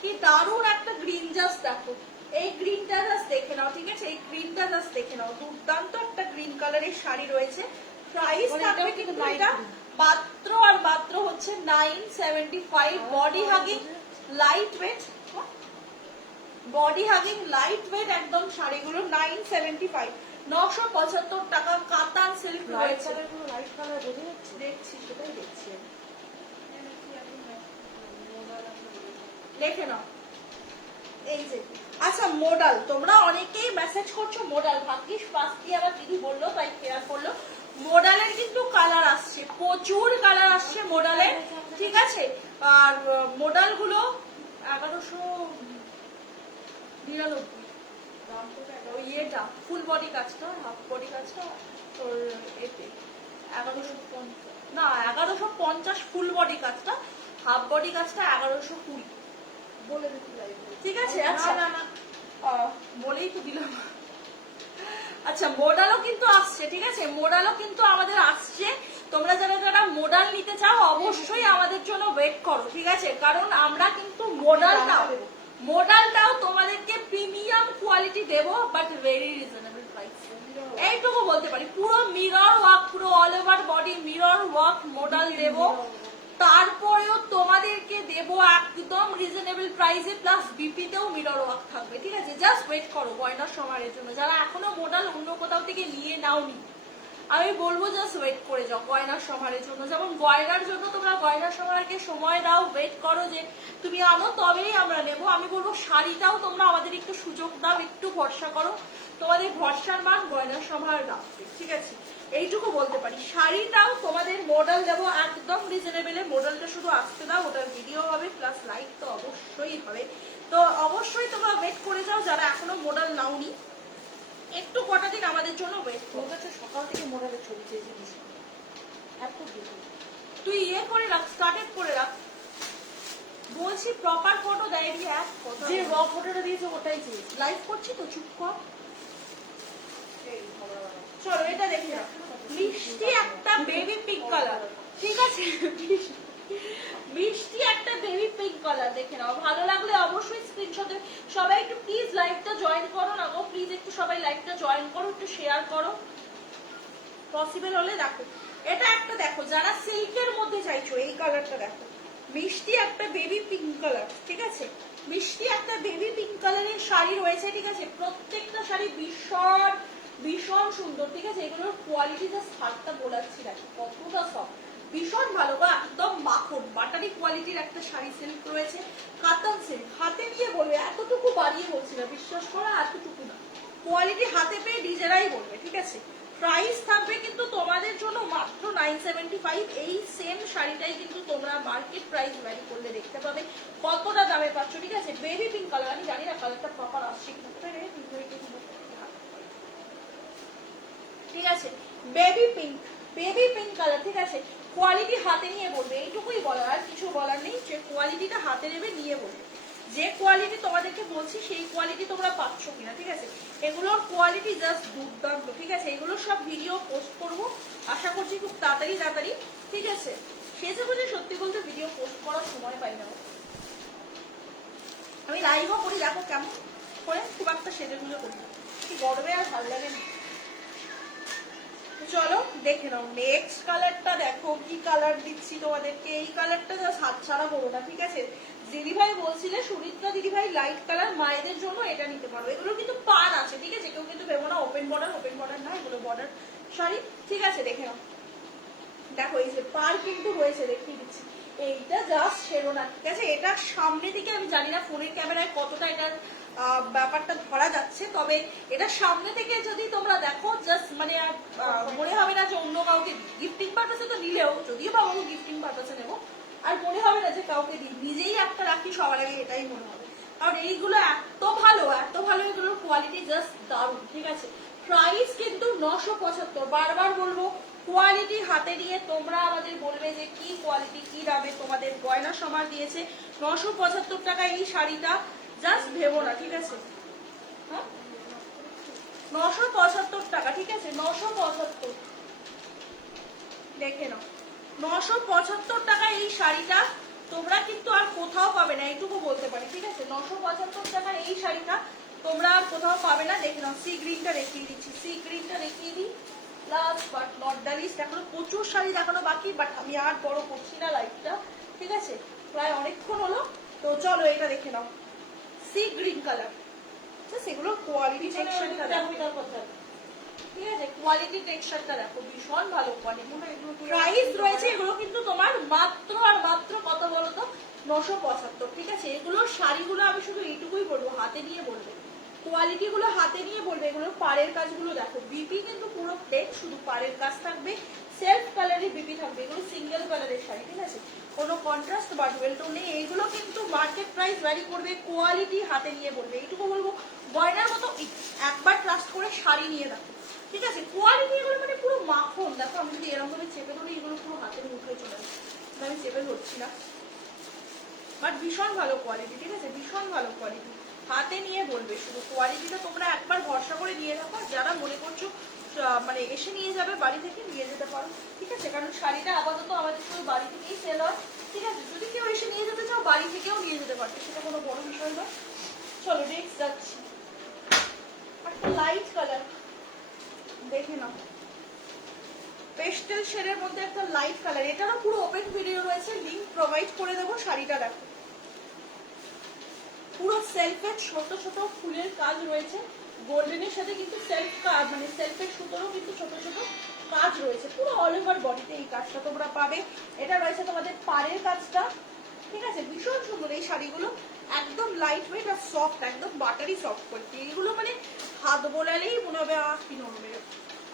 কি দারুণ একটা গ্রিন, জাস্ট দেখো এই গ্রিনটা জাস্ট দেখে নাও, ঠিক আছে, এই গ্রিনটা জাস্ট দেখে নাও, দুর্দান্ত একটা গ্রিন কালারের শাড়ি রয়েছে। প্রাইস থাকবে কিন্তু এটা মাত্র আর মাত্র হচ্ছে 975। Body hugging light weight, body hugging light weight একদম শাড়িগুলো 975, 975 টাকা। কাতান সিল্ক রয়েছে, লাইট কালার বোঝা যাচ্ছে, দেখছি সেটাই দেখছি, দেখে নাও এই যে। আচ্ছা মডাল, তোমরা অনেকেই মেসেজ করছো মডাল, ভাগ্যিস পাশ দিয়ে আবার দিদি বললো তাই শেয়ার করলো। মডালের কিন্তু কালার আসছে, প্রচুর কালার আসছে মডালের, ঠিক আছে। আর মডাল গুলো 1199, ইয়েটা ফুল বডি কাজটা, হাফ বডি কাজটা তোর এতে 1150, না 1150 ফুল বডি কাজটা, হাফ বডি কাজটা 1120 বলে দিতে লাইভ, ঠিক আছে। আচ্ছা না না বলেই তো দিলাম। আচ্ছা মোডালও কিন্তু আসছে, ঠিক আছে, মোডালও কিন্তু আমাদের আসছে। তোমরা যারা যারা মোডাল নিতে চাও অবশ্যই আমাদের জন্য ওয়েট করো, ঠিক আছে, কারণ আমরা কিন্তু মোডালটাও তোমাদেরকে প্রিমিয়াম কোয়ালিটি দেবো, বাট ভেরি রিজনেবল প্রাইস, এইটুকু বলতে পারি। পুরো মিরর ওয়ার্ক, পুরো all over body mirror work modal দেবো, তারপরেও তোমাদেরকে দেবো একদম রিজনেবল প্রাইসে, প্লাস বিপিতেও মিরর ওয়ার্ক থাকবে, ঠিক আছে। জাস্ট ওয়েট করো গয়নার সমারের জন্য, যারা এখনো মডেল অন্য কোথাও থেকে নিয়ে নাওনি আমি বলবো জাস্ট ওয়েট করে যাও গয়নার সমারের জন্য। যেমন গয়নার জন্য তোমরা গয়নার সমারকে সময় দাও, ওয়েট করো যে তুমি আনো তবেই আমরা নেবো। আমি বলবো শাড়িটাও তোমরা আমাদের একটু সুযোগ দাও, একটু ভরসা করো, তোমাদের ভরসার মান গয়নার সমার রাখবে, ঠিক আছে, এইটুকু বলতে পারি। শাড়িটাও তোমাদের মডেল দেবো একদম রিজনেবলে, মডেলটা শুধু আসতে দাও, ওটার ভিডিও হবে প্লাস লাইক তো অবশ্যই হবে। তো অবশ্যই তোমরা ওয়েট করে যাও যারা এখনো মডেল নাওনি, একটু কটা দিন আমাদের জন্য ওয়েট করো। সকাল থেকে মোড়ালের ছবি চেয়েছি, এত তুই ইয়ে করে রাখ, স্টার্টেড করে রাখ, বলছি প্রপার ফটো দেয় এক কথা, যে র ফটোটা দিয়েছে ওটাই চেয়েছি। লাইভ করছি তো চুপ কর। চলো এটা দেখে নাও, মিষ্টি একটা বেবি পিঙ্ক কালার, ঠিক আছে, মিষ্টি একটা বেবি পিঙ্ক কালার দেখে নাও, ভালো লাগলে অবশ্যই স্ক্রিনশট দেবে। সবাই একটু প্লিজ লাইভটা জয়েন করো না গো, প্লিজ একটু সবাই লাইভটা জয়েন করো, একটু শেয়ার করো পসিবল হলে। দেখো এটা একটা দেখো, যারা সিল্কের মধ্যে চাইছো এই কালারটা দেখো, মিষ্টি একটা বেবি পিঙ্ক কালার, ঠিক আছে, মিষ্টি একটা বেবি পিঙ্ক কালারের শাড়ি রয়েছে, ঠিক আছে, প্রত্যেকটা শাড়ি ভীষণ ভীষণ সুন্দর, ঠিক আছে, এগুলোর কোয়ালিটি জাস্ট হাতটা বোলাচ্ছি দেখো কতটা সফট, ভীষণ ভালো গো, একদম মাখন বাটারি কোয়ালিটির একটা শাড়ি সিল্ক রয়েছে, কাতান সিল্ক, হাতে নিয়ে বলবে, এতটুকু বাড়িয়ে বলছি না, বিশ্বাস করো এতটুকু না, কোয়ালিটি হাতে পেয়ে নিজেরাই বলবে, ঠিক আছে। প্রাইস থাকবে কিন্তু তোমাদের জন্য মাত্র 975। এই সেম শাড়িটাই কিন্তু তোমরা মার্কেট প্রাইস ভ্যারি করলে দেখতে পাবে কতটা দামে পাচ্ছ, ঠিক আছে। বেবি পিঙ্ক কালার, আমি জানি না কালারটা প্রপার আসছে কিনা, ঠিক আছে, বেবি পিঙ্ক কালার, ঠিক আছে, কোয়ালিটি হাতে নিয়ে বলবে, এইটুকুই বলার, আর কিছু বলার নেই, যে কোয়ালিটিটা হাতে নেবে নিয়ে বলবে, যে কোয়ালিটি তোমাদেরকে বলছি সেই কোয়ালিটি তোমরা পাচ্ছ কিনা, ঠিক আছে। এগুলোর কোয়ালিটি জাস্ট দুর্দান্ত, ঠিক আছে, এগুলো সব ভিডিও পোস্ট করব আশা করছি খুব তাড়াতাড়ি, ঠিক আছে। সেজে বুঝে সত্যি বলতে ভিডিও পোস্ট করার সময় পাই না, আমি লাইভও করি দেখো কেমন করে, খুব একটা সেজে গুজে করি না, কি গরমে আর ভালো লাগে না। চলো দেখে নাও নেক্সট কালারটা, দেখো কি কালার দিচ্ছি তোমাদেরকে, এই কালারটা জাস্ট হাত ছাড়া করো না, ঠিক আছে। দিদিভাই বলছিলে সুরিত্রা দিদিভাই লাইট কালার মায়েদের জন্য এটা নিতে পারো, এগুলো কিন্তু পান আছে, ঠিক আছে, কেউ কিন্তু ভেবো না ওপেন বর্ডার না, এগুলো বর্ডার সরি, ঠিক আছে, দেখে নাও, দেখো এই যে পার কিন্তু রয়েছে, দেখিয়ে দিচ্ছি, এইটা জাস্ট ছেড়ো না, ঠিক আছে, এটা সামনে দিকে আমি জানি না ফোনের ক্যামেরায় কতটা এটার ব্যাপারটা ধরা যাচ্ছে, তবে এটা সামনে থেকে যদি তোমরা দেখো জাস্ট মানে মনে হবে না যে অন্য কাউকে গিফটিং পারপাসে তো নিলেও, যদিও বা আমাকে গিফটিং পারপাসে নেবো, আর মনে হবে না যে কাউকে দিই, নিজেই একটা রাখি সবার আগে, এটাই মনে হবে, কারণ এইগুলো এত ভালো এগুলোর কোয়ালিটি জাস্ট দারুণ, ঠিক আছে। প্রাইস কিন্তু 975, বারবার বলবো কোয়ালিটি হাতে নিয়ে তোমরা আমাদের বলবে যে কি কোয়ালিটি কি দামে তোমাদের গয়না সমার দিয়েছে। 975 টাকা এই শাড়িটা, জাস্ট ভেবো না, ঠিক আছে, 975 টাকা, ঠিক আছে, 975 দেখে নাও, 975 টাকা এই শাড়িটা তোমরা কিন্তু আর কোথাও পাবে না, এইটুকু বলতে পারি, ঠিক আছে, 975 টাকা এই শাড়িটা তোমরা আর কোথাও পাবে না। দেখে নাও সি গ্রিনটা দেখিয়ে দিচ্ছি, সি গ্রিনটা দেখিয়ে দিই, last but not the least, এখনো প্রচুর শাড়ি দেখানো বাকি, বাট আমি আর বড় করছি না লাইভটা, ঠিক আছে, প্রায় অনেকক্ষণ হলো, তো চলো এটা দেখে নাও, সি গ্রিন কালার, সেগুলো কোয়ালিটি টেক্সচারটা দেখো, ঠিক আছে, কোয়ালিটি টেক্সচারটা দেখো ভীষণ ভালো কোয়ালিটি। প্রাইস রয়েছে এগুলো কিন্তু তোমার মাত্র আর মাত্র কত বলো তো, 975, ঠিক আছে। এগুলোর শাড়িগুলো আমি শুধু এইটুকুই বলবো, হাতে নিয়ে বলবে, কোয়ালিটি গুলো হাতে নিয়ে বলবে, এগুলোর পাড়ের কাজগুলো দেখো, বিপি কিন্তু পুরো প্লেন, শুধু পাড়ের কাজ থাকবে, সেলফ কালারের বিপি থাকবে, এগুলো সিঙ্গেল কালারের শাড়ি, ঠিক আছে, কোনো কন্ট্রাস্ট বা ডুয়েল টোন নেই, এইগুলো কিন্তু মার্কেট প্রাইস ভ্যারি করবে, কোয়ালিটি হাতে নিয়ে বলবে, এইটুকু বলবো, গয়নার মতো একবার ট্রাস্ট করে শাড়ি নিয়ে দেখো, ঠিক আছে, কোয়ালিটি এগুলো মানে পুরো মাখন, দেখো আমি যদি এরকম ভাবে চেপে ধরি এগুলো পুরো হাতের মুঠোয় চলে যাবে, আমি চেপে ধরছি না, বাট ভীষণ ভালো কোয়ালিটি, ঠিক আছে, ভীষণ ভালো কোয়ালিটি, হাতে নিয়ে বলবে, শুধু কোয়ালিটিটা তোমরা একবার ভরসা করে নিয়ে রাখো, যারা মনে করছো মানে এসে নিয়ে যাবে বাড়ি থেকে নিয়ে যেতে পারো, ঠিক আছে, কারণ শাড়িটা আপাতত আমাদের শুধু বাড়ি থেকেই সেল হয়, ঠিক আছে, যদি কেউ এসে নিয়ে যেতে চাও বাড়ি থেকেও নিয়ে যেতে পারবে, সেটা কোনো বড় বিষয় নয়। চলো নেক্সট যাচ্ছি, একটা লাইট কালার দেখে নাও, পেস্টেল শেডের মধ্যে একটা লাইট কালার, এটারও পুরো ওপেন ভিডিও রয়েছে, লিংক প্রোভাইড করে দেবো, শাড়িটা দেখো, পুরো সেলফে ছোট ছোট ফুলের কাজ রয়েছে, গোল্ডেনের সাথে কিন্তু সেলফ কাজ, মানে সেলফের সুতোরও কিন্তু ছোট ছোট কাজ রয়েছে, পুরো অল ওভার বডিতে এই কাজটা তোমরা পাবে। এটা রয়েছে তোমাদের পাড়ের কাজটা, ঠিক আছে, ভীষণ সুন্দর এই শাড়িগুলো, একদম লাইট ওয়েট আর সফট, একদম বাটারি সফট কোয়ালিটি, এইগুলো মানে হাত বোলালেই মনে হবে কি নরম,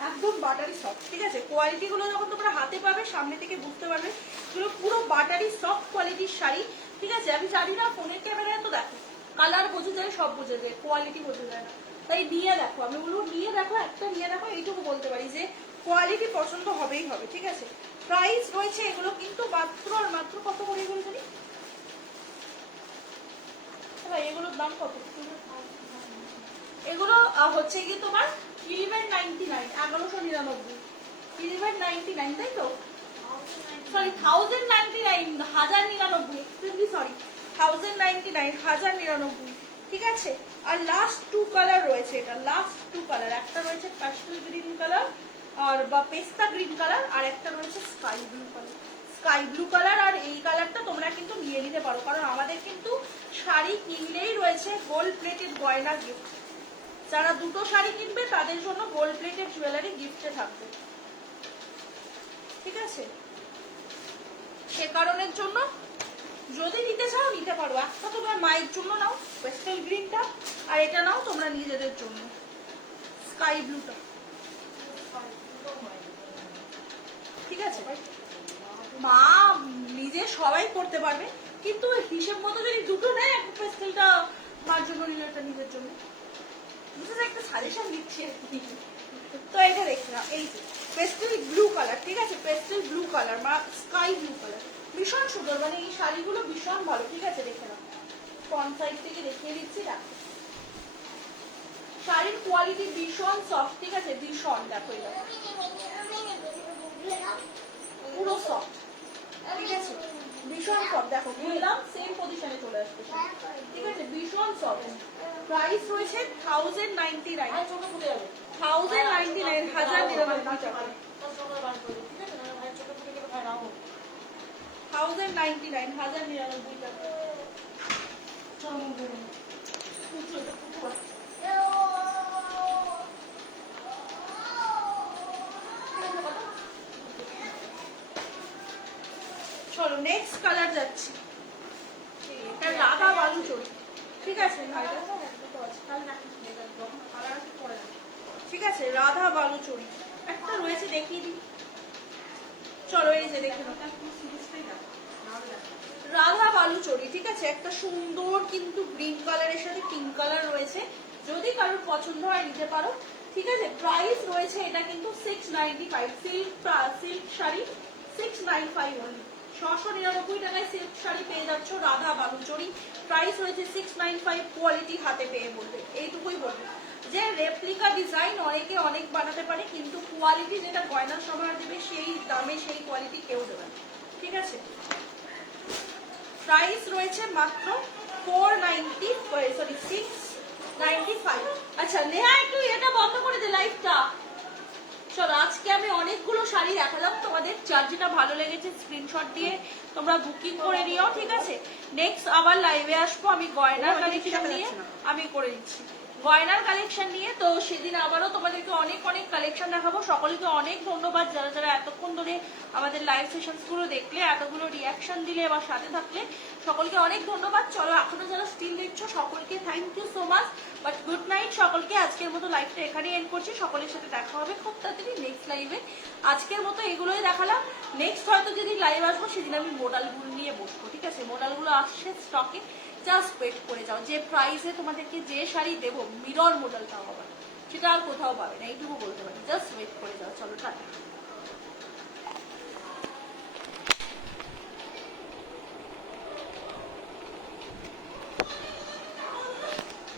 একদম বাটারি সফট, ঠিক আছে, কোয়ালিটি গুলো যখন তোমরা হাতে পাবে সামনে থেকে বুঝতে পারবে এগুলো পুরো বাটারি সফট কোয়ালিটির শাড়ি, ঠিক আছে। আমি জানি না ফোনের ক্যামেরায় তো দেখো কালার বোঝা যায়, সব বোঝা যায়, কোয়ালিটি বোঝা যায় না, তাই নিয়ে দেখো, আমি বলবো নিয়ে দেখো, একটা নিয়ে দেখো, এইটুকু বলতে পারি যে কোয়ালিটি পছন্দ হবেই হবে, ঠিক আছে। প্রাইস রয়েছে এগুলো কিন্তু মাত্র আর মাত্র কত করে এগুলো জানি, এগুলোর দাম কত, এগুলো হচ্ছে কি তোমার 1199, 1199, 1199, তাই তো, সরি 1099, 1099, এক্সট্রিমলি সরি, 1099, 1099, ঠিক আছে। আর লাস্ট টু কালার রয়েছে, এটা লাস্ট টু কালার, একটা রয়েছে প্যাস্টেল গ্রিন কালার আর বা পেস্তা গ্রিন কালার, আর একটা রয়েছে sky blue colour. Sky blue colour আর এই কালারটা তোমরা কিন্তু নিয়ে নিতে পারো, কারণ আমাদের কিন্তু শাড়ি কিনলেই রয়েছে গোল্ড প্লেটেড গয়না গিফট। যারা দুটো শাড়ি কিনবে তাদের জন্য গোল্ড প্লেটেড জুয়েলারি গিফটে থাকবে, ঠিক আছে। সে কারণের জন্য যদি নিতে চাও নিতে পারো। একটা তোমার মায়ের জন্য নাও পেস্টেল গ্রিনটা, আর এটা নাও তোমরা নিজেদের জন্য স্কাই ব্লুটা, ঠিক আছে। মা নিজে সবাই করতে পারবে, কিন্তু হিসেব মতো যদি দুটো নেয়, একটা পেস্টেলটা মার জন্য নিলে একটা নিজের জন্য, একটা সাজেশন দিচ্ছি আর কি। তো এটা দেখে নাও, এই যে পেস্টেল ব্লু কালার, ঠিক আছে, পেস্টেল ব্লু কালার বা স্কাই ব্লু কালার, ভীষণ সুন্দর, মানে এই শাড়িগুলো ভীষণ ভালো, ঠিক আছে। দেখে নাও, ফ্রন্ট সাইড থেকে দেখিয়ে দিচ্ছি, দেখো শাড়ির কোয়ালিটি ভীষণ সফট, ঠিক আছে, ভীষণ, দেখো এটা পুরো সফট, ঠিক আছে, ভীষণ সফট। দেখো খুললাম সেম পজিশনে চলে আসবে, ঠিক আছে, ভীষণ সফট। প্রাইস রয়েছে 1099, 1099, 1099 টাকা, 1099, 1099 টাকা। চলো নেক্সট কালার যাচ্ছি, এটা রাধা বালুচরি, ঠিক আছে, ঠিক আছে, রাধা বালুচরি একটা রয়েছে, দেখিয়ে দিই, চলো এই যে দেখে নাও, রাধা বালুচরি, ঠিক আছে, একটা সুন্দর কিন্তু গ্রিন কালারের সাথে পিঙ্ক কালার রয়েছে, যদি কারোর পছন্দ হয় নিতে পারো, ঠিক আছে। প্রাইস রয়েছে এটা কিন্তু 695, সিল্ক শাড়ি 695 অনলি, 699 টাকায় সিল্ক শাড়ি পেয়ে যাচ্ছ রাধা বালুচরি। প্রাইস রয়েছে 695, কোয়ালিটি হাতে পেয়ে বলবে, এইটুকুই বলবে যে রেপ্লিকা ডিজাইন অনেকে অনেক বানাতে পারে, কিন্তু কোয়ালিটি যেটা গয়না সবার দেবে সেই দামে সেই কোয়ালিটি কেউ দেবে না, ঠিক আছে। প্রাইস রয়েছে মাত্র 490, সরি 695। আচ্ছা নেহা একটু এটা বন্ধ করে দে লাইভটা। চলো আজকে আমি অনেকগুলো শাড়ি দেখালাম তোমাদের, যার যেটা ভালো লেগেছে স্ক্রিনশট দিয়ে তোমরা বুকিং করে নিও, ঠিক আছে। নেক্সট আবার লাইভে আসবো আমি গয়নার কালেকশন নিয়ে, আমি করে দিচ্ছি গয়নার কালেকশন নিয়ে, তো সেদিন আবারও তোমাদেরকে অনেক অনেক কালেকশন দেখাবো। সকলকে অনেক ধন্যবাদ যারা যারা এতক্ষণ ধরে আমাদের লাইভ সেশনস গুলো দেখলে, এতগুলো রিয়াকশন দিলে বা সাথে থাকলে, সকলকে অনেক ধন্যবাদ। চলো এখনো যারা স্টিল দেখছো সকলকে thank you so much, but good night সকলকে। আজকের মতো লাইভটা এখানেই এন্ড করছি, সকলের সাথে দেখা হবে খুব তাড়াতাড়ি নেক্সট লাইভে। আজকের মতো এগুলোই দেখালাম, নেক্সট হয়তো যেদিন লাইভ আসবো সেদিন আমি মোডালগুলো নিয়ে বসবো, ঠিক আছে। মোডালগুলো আসছে স্টকে, জাস্ট ওয়েট করে যাও। যে প্রাইসে তোমাদেরকে যে শাড়ি দেবো মিরর মোডালটাও হবে, সেটা আর কোথাও পাবে না, এইটুকু বলতে পারি, জাস্ট ওয়েট করে যাও। চলো টাটা।